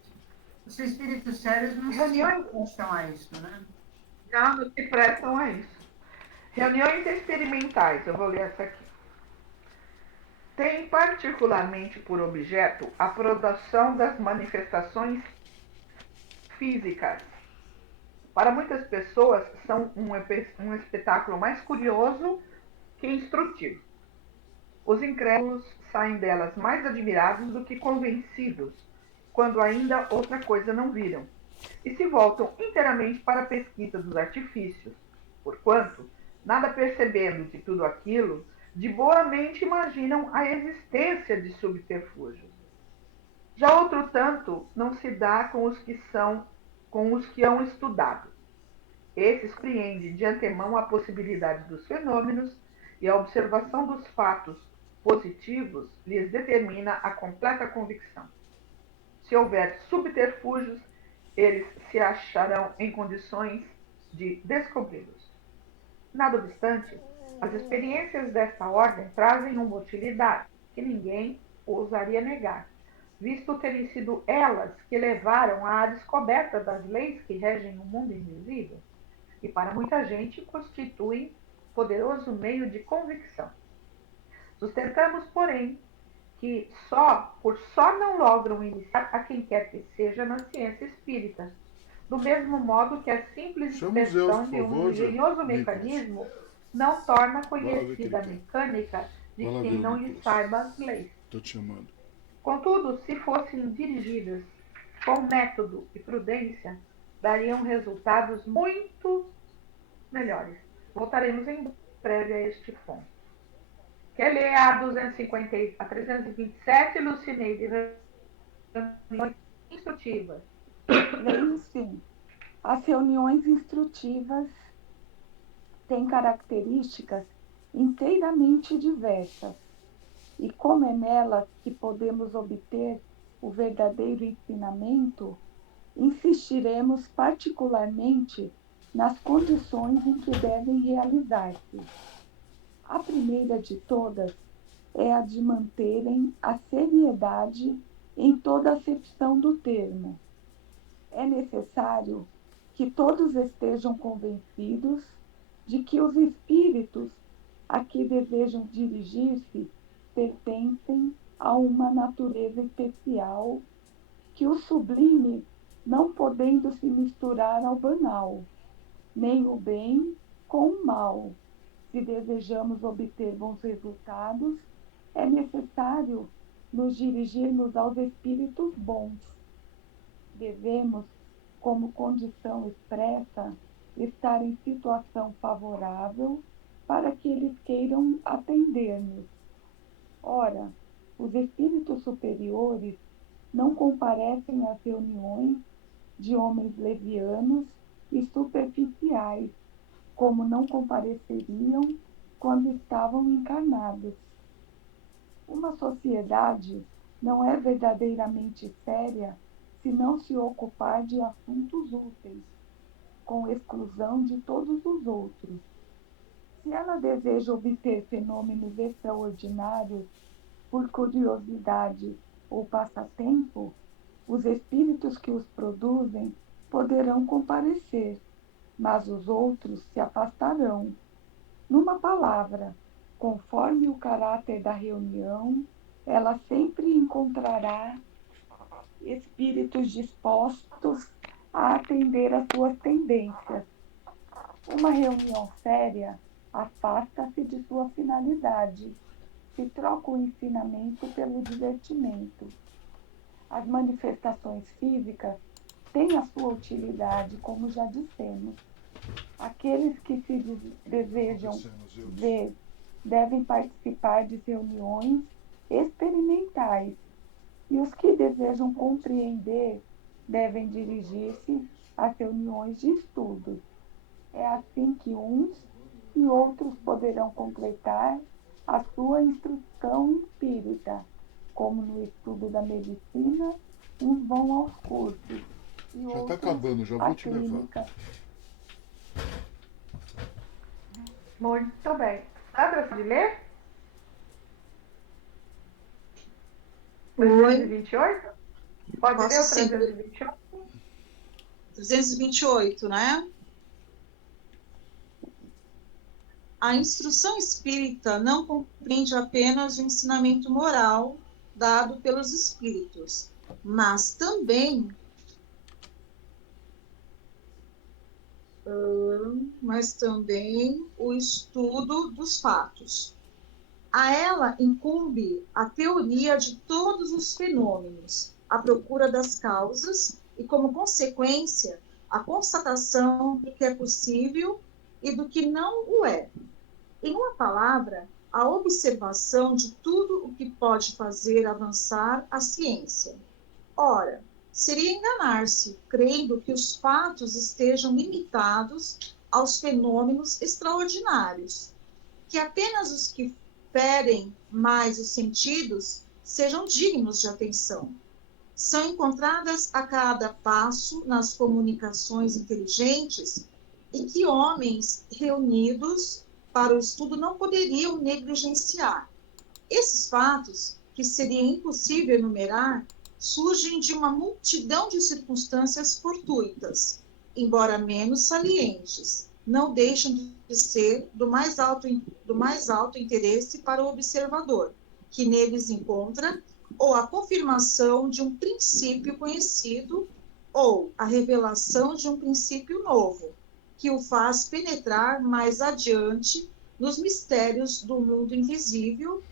Os espíritos sérios não Reuniões prestam a isso, né? não se prestam a isso. Reuniões experimentais, eu vou ler essa aqui. Tem particularmente por objeto a produção das manifestações físicas. Para muitas pessoas, são um espetáculo mais curioso que instrutivo. Os incrédulos saem delas mais admirados do que convencidos, quando ainda outra coisa não viram, e se voltam inteiramente para a pesquisa dos artifícios, porquanto, nada percebendo de tudo aquilo, de boa mente imaginam a existência de subterfúgios. Já outro tanto não se dá com os que hão estudado. Esses compreendem de antemão a possibilidade dos fenômenos e a observação dos fatos positivos lhes determina a completa convicção. Se houver subterfúgios, eles se acharão em condições de descobri-los. Nada obstante, as experiências desta ordem trazem uma utilidade que ninguém ousaria negar, visto terem sido elas que levaram à descoberta das leis que regem o mundo invisível, e para muita gente constituem poderoso meio de convicção. Sustentamos, porém, que por só não logram iniciar a quem quer que seja na ciência espírita, do mesmo modo que a simples inspeção de um engenhoso mecanismo não torna conhecida a mecânica de quem não lhe saiba as leis. Tô te chamando. Contudo, se fossem dirigidas com método e prudência, dariam resultados muito melhores. Voltaremos em breve a este ponto. Quer ler a 327, Lucineide? Reuniões instrutivas. Leio sim. As reuniões instrutivas têm características inteiramente diversas, e como é nelas que podemos obter o verdadeiro ensinamento, insistiremos particularmente nas condições em que devem realizar-se. A primeira de todas é a de manterem a seriedade em toda a acepção do termo. É necessário que todos estejam convencidos de que os espíritos a que desejam dirigir-se pertencem a uma natureza especial, que o sublime não podendo se misturar ao banal, nem o bem com o mal. Se desejamos obter bons resultados, é necessário nos dirigirmos aos espíritos bons. Devemos, como condição expressa, estar em situação favorável para que eles queiram atender-nos. Ora, os espíritos superiores não comparecem às reuniões de homens levianos e superficiais, como não compareceriam quando estavam encarnados. Uma sociedade não é verdadeiramente séria se não se ocupar de assuntos úteis, com exclusão de todos os outros. Se ela deseja obter fenômenos extraordinários por curiosidade ou passatempo, os espíritos que os produzem poderão comparecer, mas os outros se afastarão. Numa palavra, conforme o caráter da reunião, ela sempre encontrará espíritos dispostos a atender às suas tendências. Uma reunião séria afasta-se de sua finalidade, se troca o ensinamento pelo divertimento. As manifestações físicas têm a sua utilidade, como já dissemos. Aqueles que se desejam ver devem participar de reuniões experimentais, e os que desejam compreender devem dirigir-se às reuniões de estudos. É assim que uns e outros poderão completar a sua instrução espírita, como no estudo da medicina, uns vão aos cursos e Já está outros acabando, já à vou te levar. clínica. Muito bem. Sandra, pode ler? Oi. 328? Pode Posso ler o sim. 328? 328, né? A instrução espírita não compreende apenas o ensinamento moral dado pelos espíritos, mas também o estudo dos fatos. A ela incumbe a teoria de todos os fenômenos, a procura das causas e, como consequência, a constatação do que é possível e do que não o é. Em uma palavra, a observação de tudo o que pode fazer avançar a ciência. Ora, seria enganar-se, crendo que os fatos estejam limitados aos fenômenos extraordinários, que apenas os que ferem mais os sentidos sejam dignos de atenção. São encontradas a cada passo nas comunicações inteligentes e que homens reunidos para o estudo não poderiam negligenciar. Esses fatos, que seria impossível enumerar, surgem de uma multidão de circunstâncias fortuitas, embora menos salientes, não deixam de ser do mais alto interesse para o observador, que neles encontra ou a confirmação de um princípio conhecido ou a revelação de um princípio novo, que o faz penetrar mais adiante nos mistérios do mundo invisível.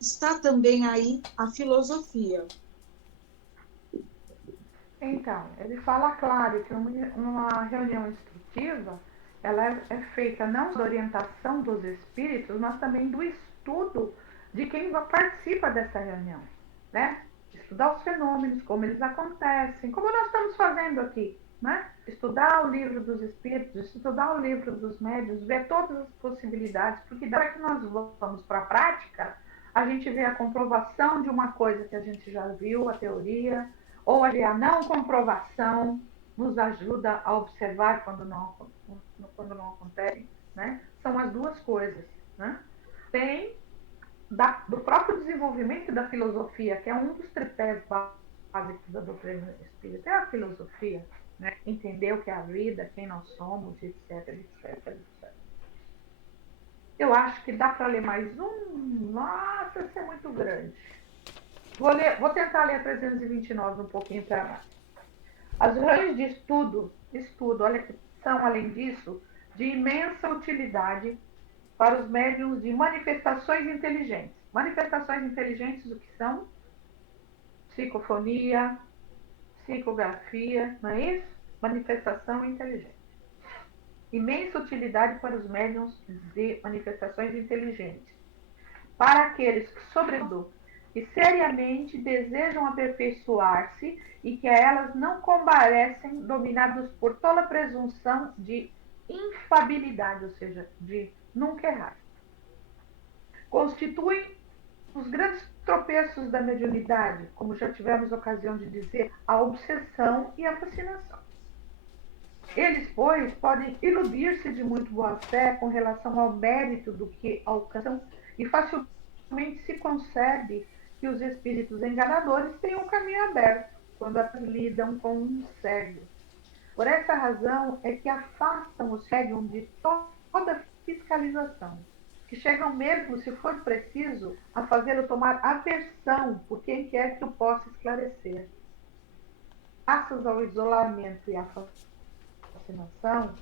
Está também aí a filosofia. Então, ele fala claro que uma reunião instrutiva, ela é feita não da orientação dos espíritos, mas também do estudo de quem participa dessa reunião, né? Estudar os fenômenos, como eles acontecem, como nós estamos fazendo aqui, né? Estudar o livro dos espíritos, estudar o livro dos médiuns, ver todas as possibilidades, porque daí que nós vamos para a prática, a gente vê a comprovação de uma coisa que a gente já viu, a teoria, ou a não comprovação nos ajuda a observar quando não acontece, né? São as duas coisas, né? Tem do próprio desenvolvimento da filosofia, que é um dos tripés básicos da doutrina espírita, é a filosofia, né? Entender o que é a vida, quem nós somos, etc, etc, etc. Eu acho que dá para ler mais um. Nossa, isso é muito grande. Vou tentar ler a 329 um pouquinho para mais. As reuniões de estudo, olha, são, além disso, de imensa utilidade para os médiums de manifestações inteligentes. Manifestações inteligentes, o que são? Psicofonia, psicografia, não é isso? Manifestação inteligente. Imensa utilidade para os médiums de manifestações inteligentes. Para aqueles que, sobretudo, e seriamente desejam aperfeiçoar-se e que a elas não comparecem dominados por toda presunção de infabilidade, ou seja, de nunca errar. Constituem os grandes tropeços da mediunidade, como já tivemos ocasião de dizer, a obsessão e a fascinação. Eles, pois, podem iludir-se de muito boa fé com relação ao mérito do que alcançam e facilmente se concebe que os espíritos enganadores têm um caminho aberto quando lidam com um cego. Por essa razão é que afastam o cego de toda fiscalização, que chegam mesmo, se for preciso, a fazê-lo tomar aversão por quem quer que o possa esclarecer. Graças ao isolamento e à fascinação,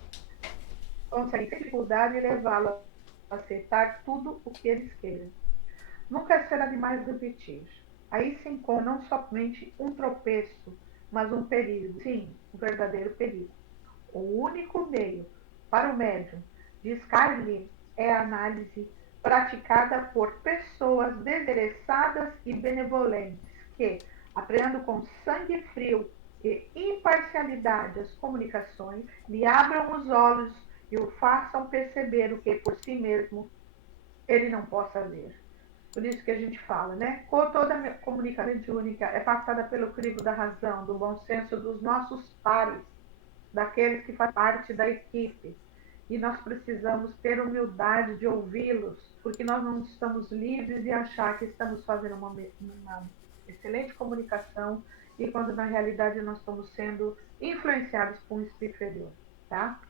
conseguem sem dificuldade levá-lo a aceitar tudo o que eles queiram. Nunca será demais repetir. Aí se encontra não somente um tropeço, mas um perigo. Sim, um verdadeiro perigo. O único meio para o médium de escalar-lhe é a análise praticada por pessoas desinteressadas e benevolentes que, aprendendo com sangue frio e imparcialidade as comunicações, lhe abram os olhos e o façam perceber o que por si mesmo ele não possa ver. Por isso que a gente fala, né? Toda a comunicação mediúnica é passada pelo crivo da razão, do bom senso dos nossos pares, daqueles que fazem parte da equipe. E nós precisamos ter humildade de ouvi-los, porque nós não estamos livres de achar que estamos fazendo uma excelente comunicação e quando na realidade nós estamos sendo influenciados por um espírito inferior, tá?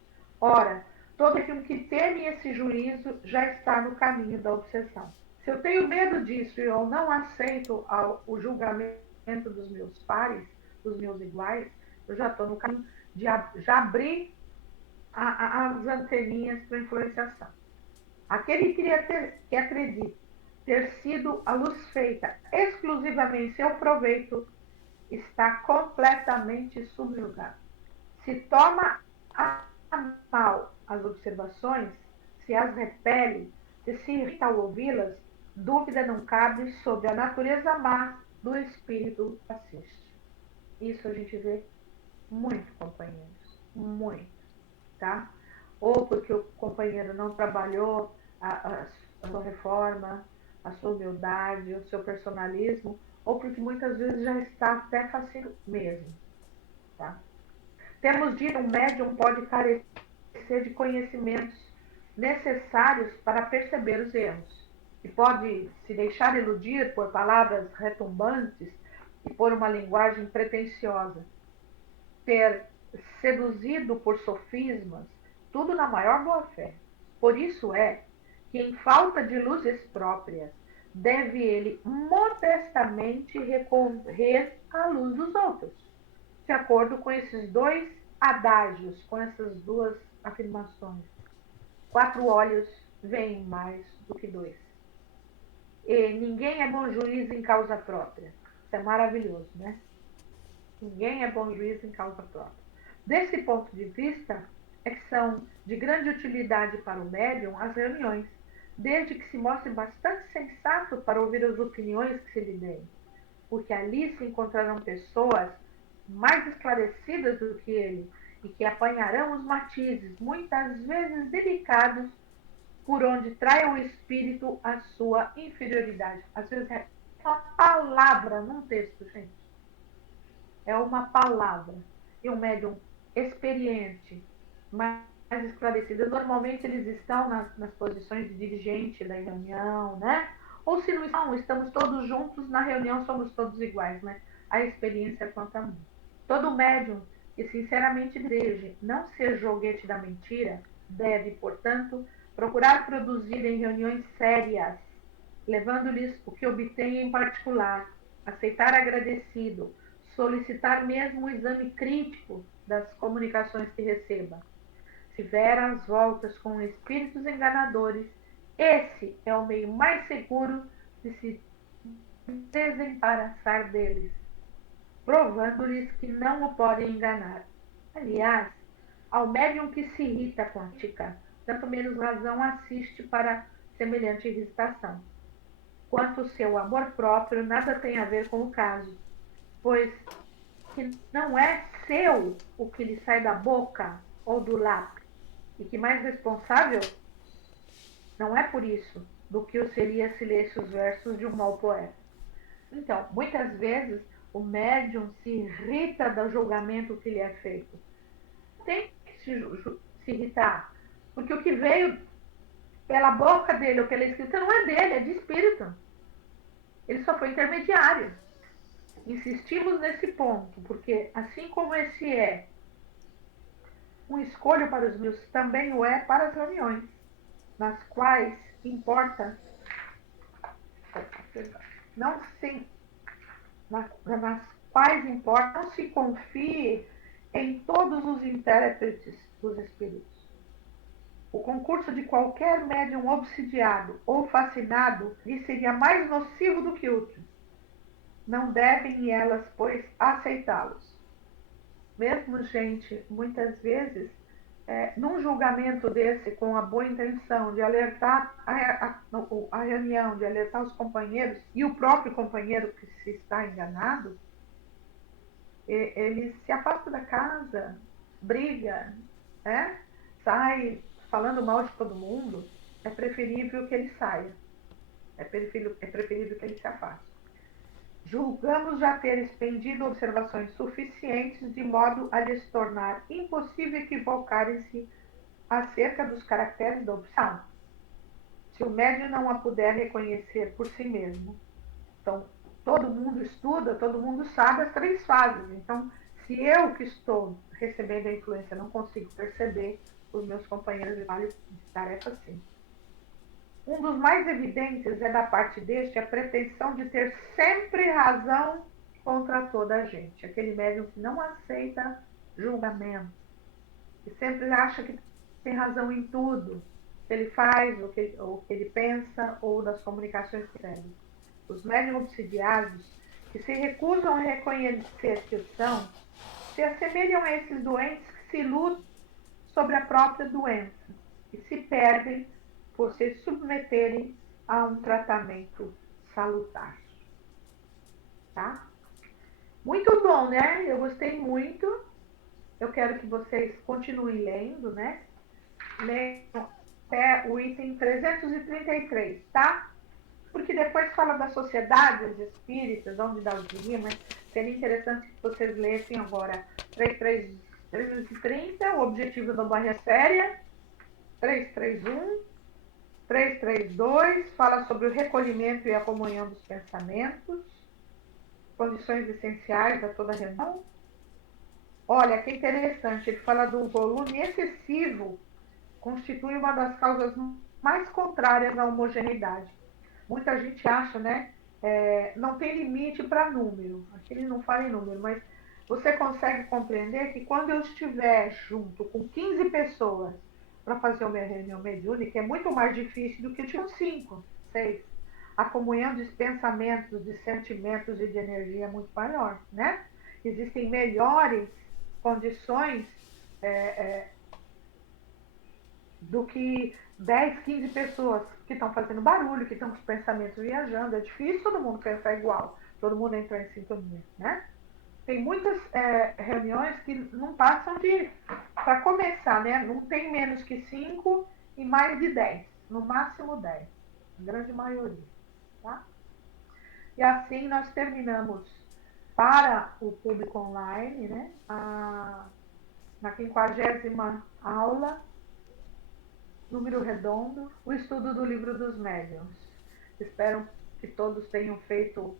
Ora, todo aquele que teme esse juízo já está no caminho da obsessão. Se eu tenho medo disso e eu não aceito o julgamento dos meus pares, dos meus iguais, eu já estou no caminho de já abrir as anteninhas para influenciação. Aquele que acredita ter sido a luz feita exclusivamente em seu proveito está completamente subjugado. Se toma a mal as observações, se as repele, se irrita ao ouvi-las, dúvida não cabe sobre a natureza má do espírito que assiste. Isso a gente vê muito, companheiros, muito, tá? Ou porque o companheiro não trabalhou a sua reforma, a sua humildade, o seu personalismo, ou porque muitas vezes já está até fácil mesmo, tá? Temos dito que um médium pode carecer de conhecimentos necessários para perceber os erros e pode se deixar iludir por palavras retumbantes e por uma linguagem pretensiosa, ter seduzido por sofismas, tudo na maior boa-fé. Por isso é que, em falta de luzes próprias, deve ele modestamente recorrer à luz dos outros, de acordo com esses dois adágios, com essas duas afirmações. 4 olhos veem mais do que 2. E ninguém é bom juiz em causa própria. Isso é maravilhoso, né? Ninguém é bom juiz em causa própria. Desse ponto de vista, é que são de grande utilidade para o médium as reuniões, desde que se mostre bastante sensato para ouvir as opiniões que se lhe deem, porque ali se encontrarão pessoas mais esclarecidas do que ele e que apanharão os matizes, muitas vezes delicados, por onde trai o espírito a sua inferioridade. Às vezes é uma palavra num texto, gente. É uma palavra. E um médium experiente, mais esclarecido, normalmente eles estão nas posições de dirigente da reunião, né? Ou se não estão, estamos todos juntos na reunião, somos todos iguais, né? A experiência conta muito. Todo médium que sinceramente deseje não ser joguete da mentira deve, portanto, procurar produzir em reuniões sérias, levando-lhes o que obtém em particular, aceitar agradecido, solicitar mesmo o exame crítico das comunicações que receba. Se vier às voltas com espíritos enganadores, esse é o meio mais seguro de se desembaraçar deles, provando-lhes que não o podem enganar. Aliás, ao médium que se irrita com a tica, tanto menos razão assiste para semelhante irritação, quanto o seu amor próprio nada tem a ver com o caso, pois que não é seu o que lhe sai da boca ou do lápis, e que mais responsável não é por isso do que o seria se lesse os versos de um mau poeta. Então, muitas vezes o médium se irrita do julgamento que lhe é feito. Tem que se irritar, porque o que veio pela boca dele ou pela escrita não é dele, é de espírito. Ele só foi intermediário. Insistimos nesse ponto, porque assim como esse é um escolho para os meus, também o é para as reuniões, nas quais importa, não se, nas quais importa, não se confie em todos os intérpretes dos espíritos. O concurso de qualquer médium obsidiado ou fascinado lhe seria mais nocivo do que útil. Não devem elas, pois, aceitá-los. Mesmo, gente, muitas vezes, num julgamento desse, com a boa intenção de alertar a reunião, de alertar os companheiros e o próprio companheiro que se está enganado, ele se afasta da casa, briga, né? Sai falando mal de todo mundo. É preferível que ele saia. É preferível que ele se afaste. Julgamos já ter expendido observações suficientes de modo a lhes tornar impossível equivocarem-se acerca dos caracteres da opção. Se o médium não a puder reconhecer por si mesmo, então todo mundo estuda, todo mundo sabe as 3 fases. Então, se eu que estou recebendo a influência não consigo perceber, os meus companheiros de tarefa sim. Um dos mais evidentes é da parte deste a pretensão de ter sempre razão contra toda a gente. Aquele médium que não aceita julgamento, que sempre acha que tem razão em tudo que ele faz, ou que ele pensa, ou das comunicações que recebe. Os médiums obsidiados, que se recusam a reconhecer que o são, se assemelham a esses doentes que se lutam sobre a própria doença e se perdem por se submeterem a um tratamento salutar. Tá? Muito bom, né? Eu gostei muito. Eu quero que vocês continuem lendo, né? Leiam até o item 333, tá? Porque depois fala das sociedades espíritas, onde dá o dia, mas seria interessante que vocês lessem agora 330, o objetivo da barra séria, 331, 332, fala sobre o recolhimento e a comunhão dos pensamentos, condições essenciais a toda reunião. Olha, que interessante, ele fala do volume excessivo, constitui uma das causas mais contrárias à homogeneidade. Muita gente acha, né? Não tem limite para número. Aqui ele não fala em número, mas você consegue compreender que quando eu estiver junto com 15 pessoas para fazer uma reunião mediúnica, é muito mais difícil do que eu tinha 5, 6. A comunhão de pensamentos, de sentimentos e de energia é muito maior, né? Existem melhores condições do que 10, 15 pessoas que estão fazendo barulho, que estão com os pensamentos viajando. É difícil todo mundo pensar igual, todo mundo entrar em sintonia, né? Tem muitas reuniões que não passam de, para começar, né? Não tem menos que 5 e mais de 10, no máximo 10, a grande maioria, tá? E assim nós terminamos para o público online, né? Na 50ª aula, número redondo, o estudo do Livro dos Médiuns. Espero que todos tenham feito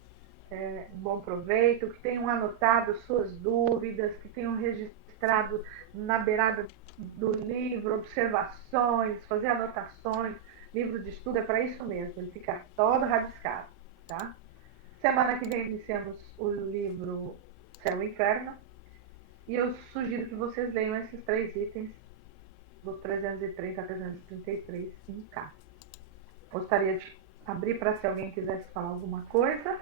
um bom proveito, que tenham anotado suas dúvidas, que tenham registrado na beirada do livro observações, fazer anotações. Livro de estudo é para isso mesmo, ele fica todo rabiscado, tá? Semana que vem iniciamos o livro Céu e Inferno, e eu sugiro que vocês leiam esses 3 itens do 330 a 333 em cá. Gostaria de abrir para se alguém quisesse falar alguma coisa.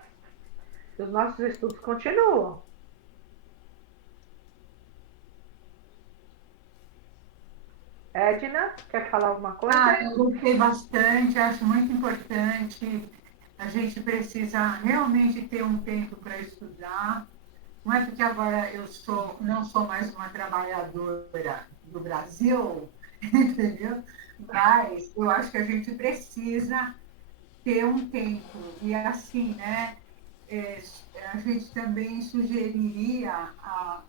Os nossos estudos continuam. Edna, quer falar alguma coisa? Eu gostei bastante, acho muito importante. A gente precisa realmente ter um tempo para estudar. Não é porque agora eu não sou mais uma trabalhadora do Brasil, entendeu? Mas eu acho que a gente precisa ter um tempo. E assim, né? A gente também sugeriria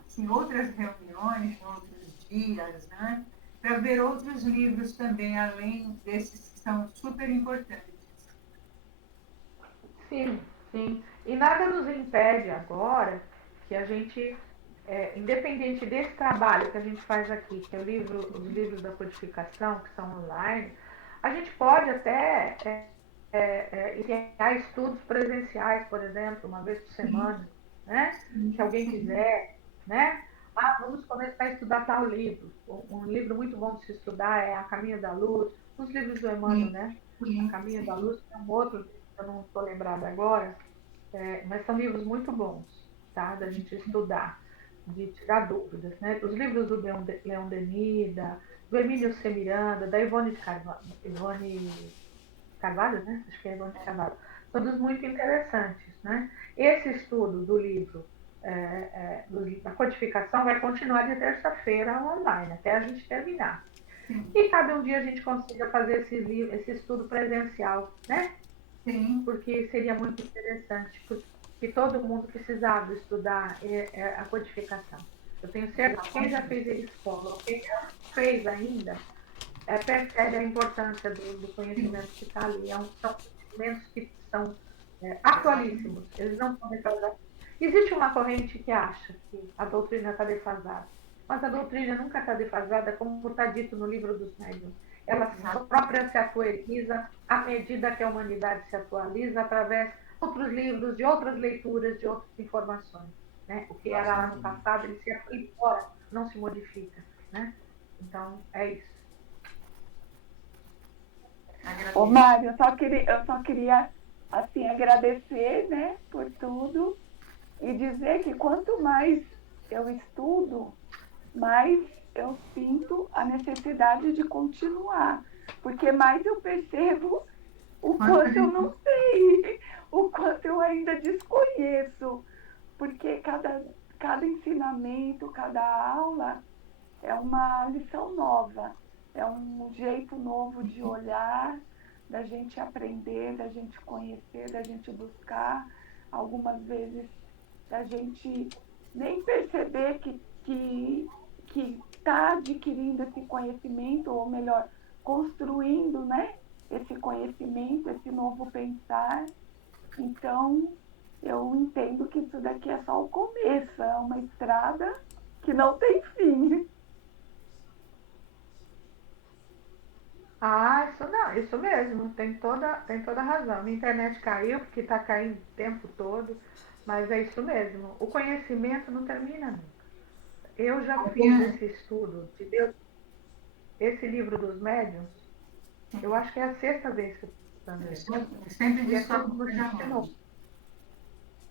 assim, outras reuniões, outros dias, né? Para ver outros livros também, além desses que são super importantes. Sim, sim. E nada nos impede agora que a gente, independente desse trabalho que a gente faz aqui, que é os livros da codificação, que são online, a gente pode até iniciar estudos presenciais, por exemplo, uma vez por semana, né? Se alguém quiser, né? vamos começar a estudar tal livro. Um livro muito bom de se estudar é A Caminho da Luz. Os livros do Emmanuel, né? A Caminho da Luz, tem um outro, eu não estou lembrada agora, mas são livros muito bons, tá? Da gente estudar, de tirar dúvidas, né? Os livros do Leon Denis, do Emílio C. Miranda, da Ivone Carvalho, né? Acho que é Ivone Carvalho. Todos muito interessantes, né? Esse estudo do livro, da codificação, vai continuar de terça-feira online, até a gente terminar. E cabe um dia a gente consiga fazer esse estudo presencial, né? Sim. Porque seria muito interessante, porque todo mundo precisava estudar a codificação. Eu tenho certeza que quem já fez a escola, ou quem não fez ainda, percebe a importância do conhecimento que está ali. São conhecimentos que são atualíssimos, eles não são retardados. Existe uma corrente que acha que a doutrina está defasada, mas a doutrina nunca está defasada, como está dito no livro dos médiuns. Ela própria se atualiza à medida que a humanidade se atualiza através de outros livros, de outras leituras, de outras informações. Né? O que era lá no passado, ele se aprimora, não se modifica. Né? Então, é isso. Ô, Mário, eu só queria assim, agradecer, né, por tudo e dizer que quanto mais eu estudo, mais eu sinto a necessidade de continuar, porque mais eu percebo o quanto eu não sei, o quanto eu ainda desconheço, porque cada ensinamento, cada aula é uma lição nova, é um jeito novo de olhar, da gente aprender, da gente conhecer, da gente buscar, algumas vezes da gente nem perceber que está adquirindo esse conhecimento, ou melhor, construindo, né, esse conhecimento, esse novo pensar. Então, eu entendo que isso daqui é só o começo, é uma estrada que não tem fim. Isso mesmo, tem toda razão. Minha internet caiu, porque está caindo o tempo todo, mas é isso mesmo. O conhecimento não termina nunca. Eu já fiz esse estudo de Deus, esse livro dos médiuns, eu acho que é a 6ª vez que eu estou estudando ele.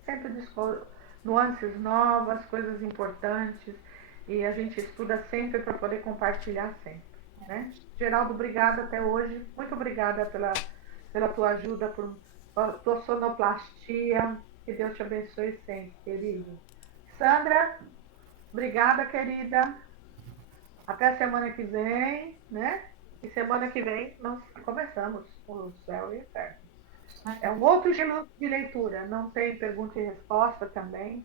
Sempre descobre nuances novas, coisas importantes, e a gente estuda sempre para poder compartilhar sempre. Né? Geraldo, obrigada até hoje. Muito obrigada pela tua ajuda, por tua sonoplastia. Que Deus te abençoe sempre, querido. Sandra, obrigada, querida. Até a semana que vem, né? E semana que vem nós começamos o Céu e o Inferno. É um outro estilo de leitura, não tem pergunta e resposta também.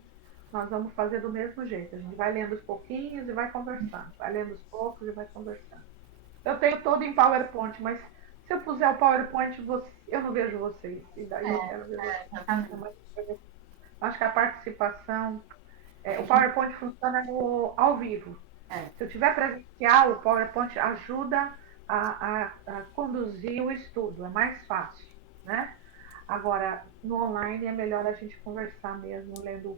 Nós vamos fazer do mesmo jeito. A gente vai lendo os pouquinhos e vai conversando. Vai lendo os poucos e vai conversando. Eu tenho todo em PowerPoint, mas se eu puser o PowerPoint, eu não vejo vocês. E daí eu quero ver vocês. Acho que a participação. O PowerPoint funciona ao vivo. Se eu tiver presencial, o PowerPoint ajuda a conduzir o estudo, é mais fácil. Né? Agora, no online é melhor a gente conversar mesmo,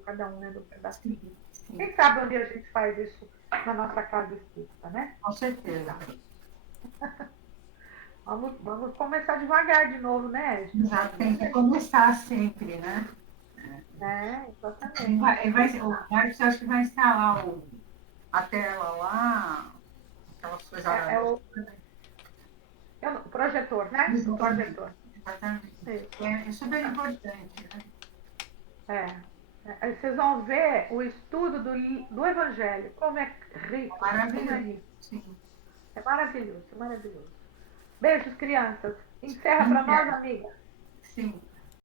cada um lendo um pedacinho. Quem sabe onde a gente faz isso na nossa casa espírita, né? Com certeza. Vamos começar devagar de novo, né? Já tem que começar sempre, né? Exatamente. O Mário, você acha que vai instalar a tela lá, aquelas coisas o projetor, né? O projetor. Exatamente. É super importante, né? Vocês vão ver o estudo do Evangelho, como é rico. Maravilhoso. Sim. É maravilhoso, maravilhoso. Beijos, crianças. Encerra para nós, amiga. Sim.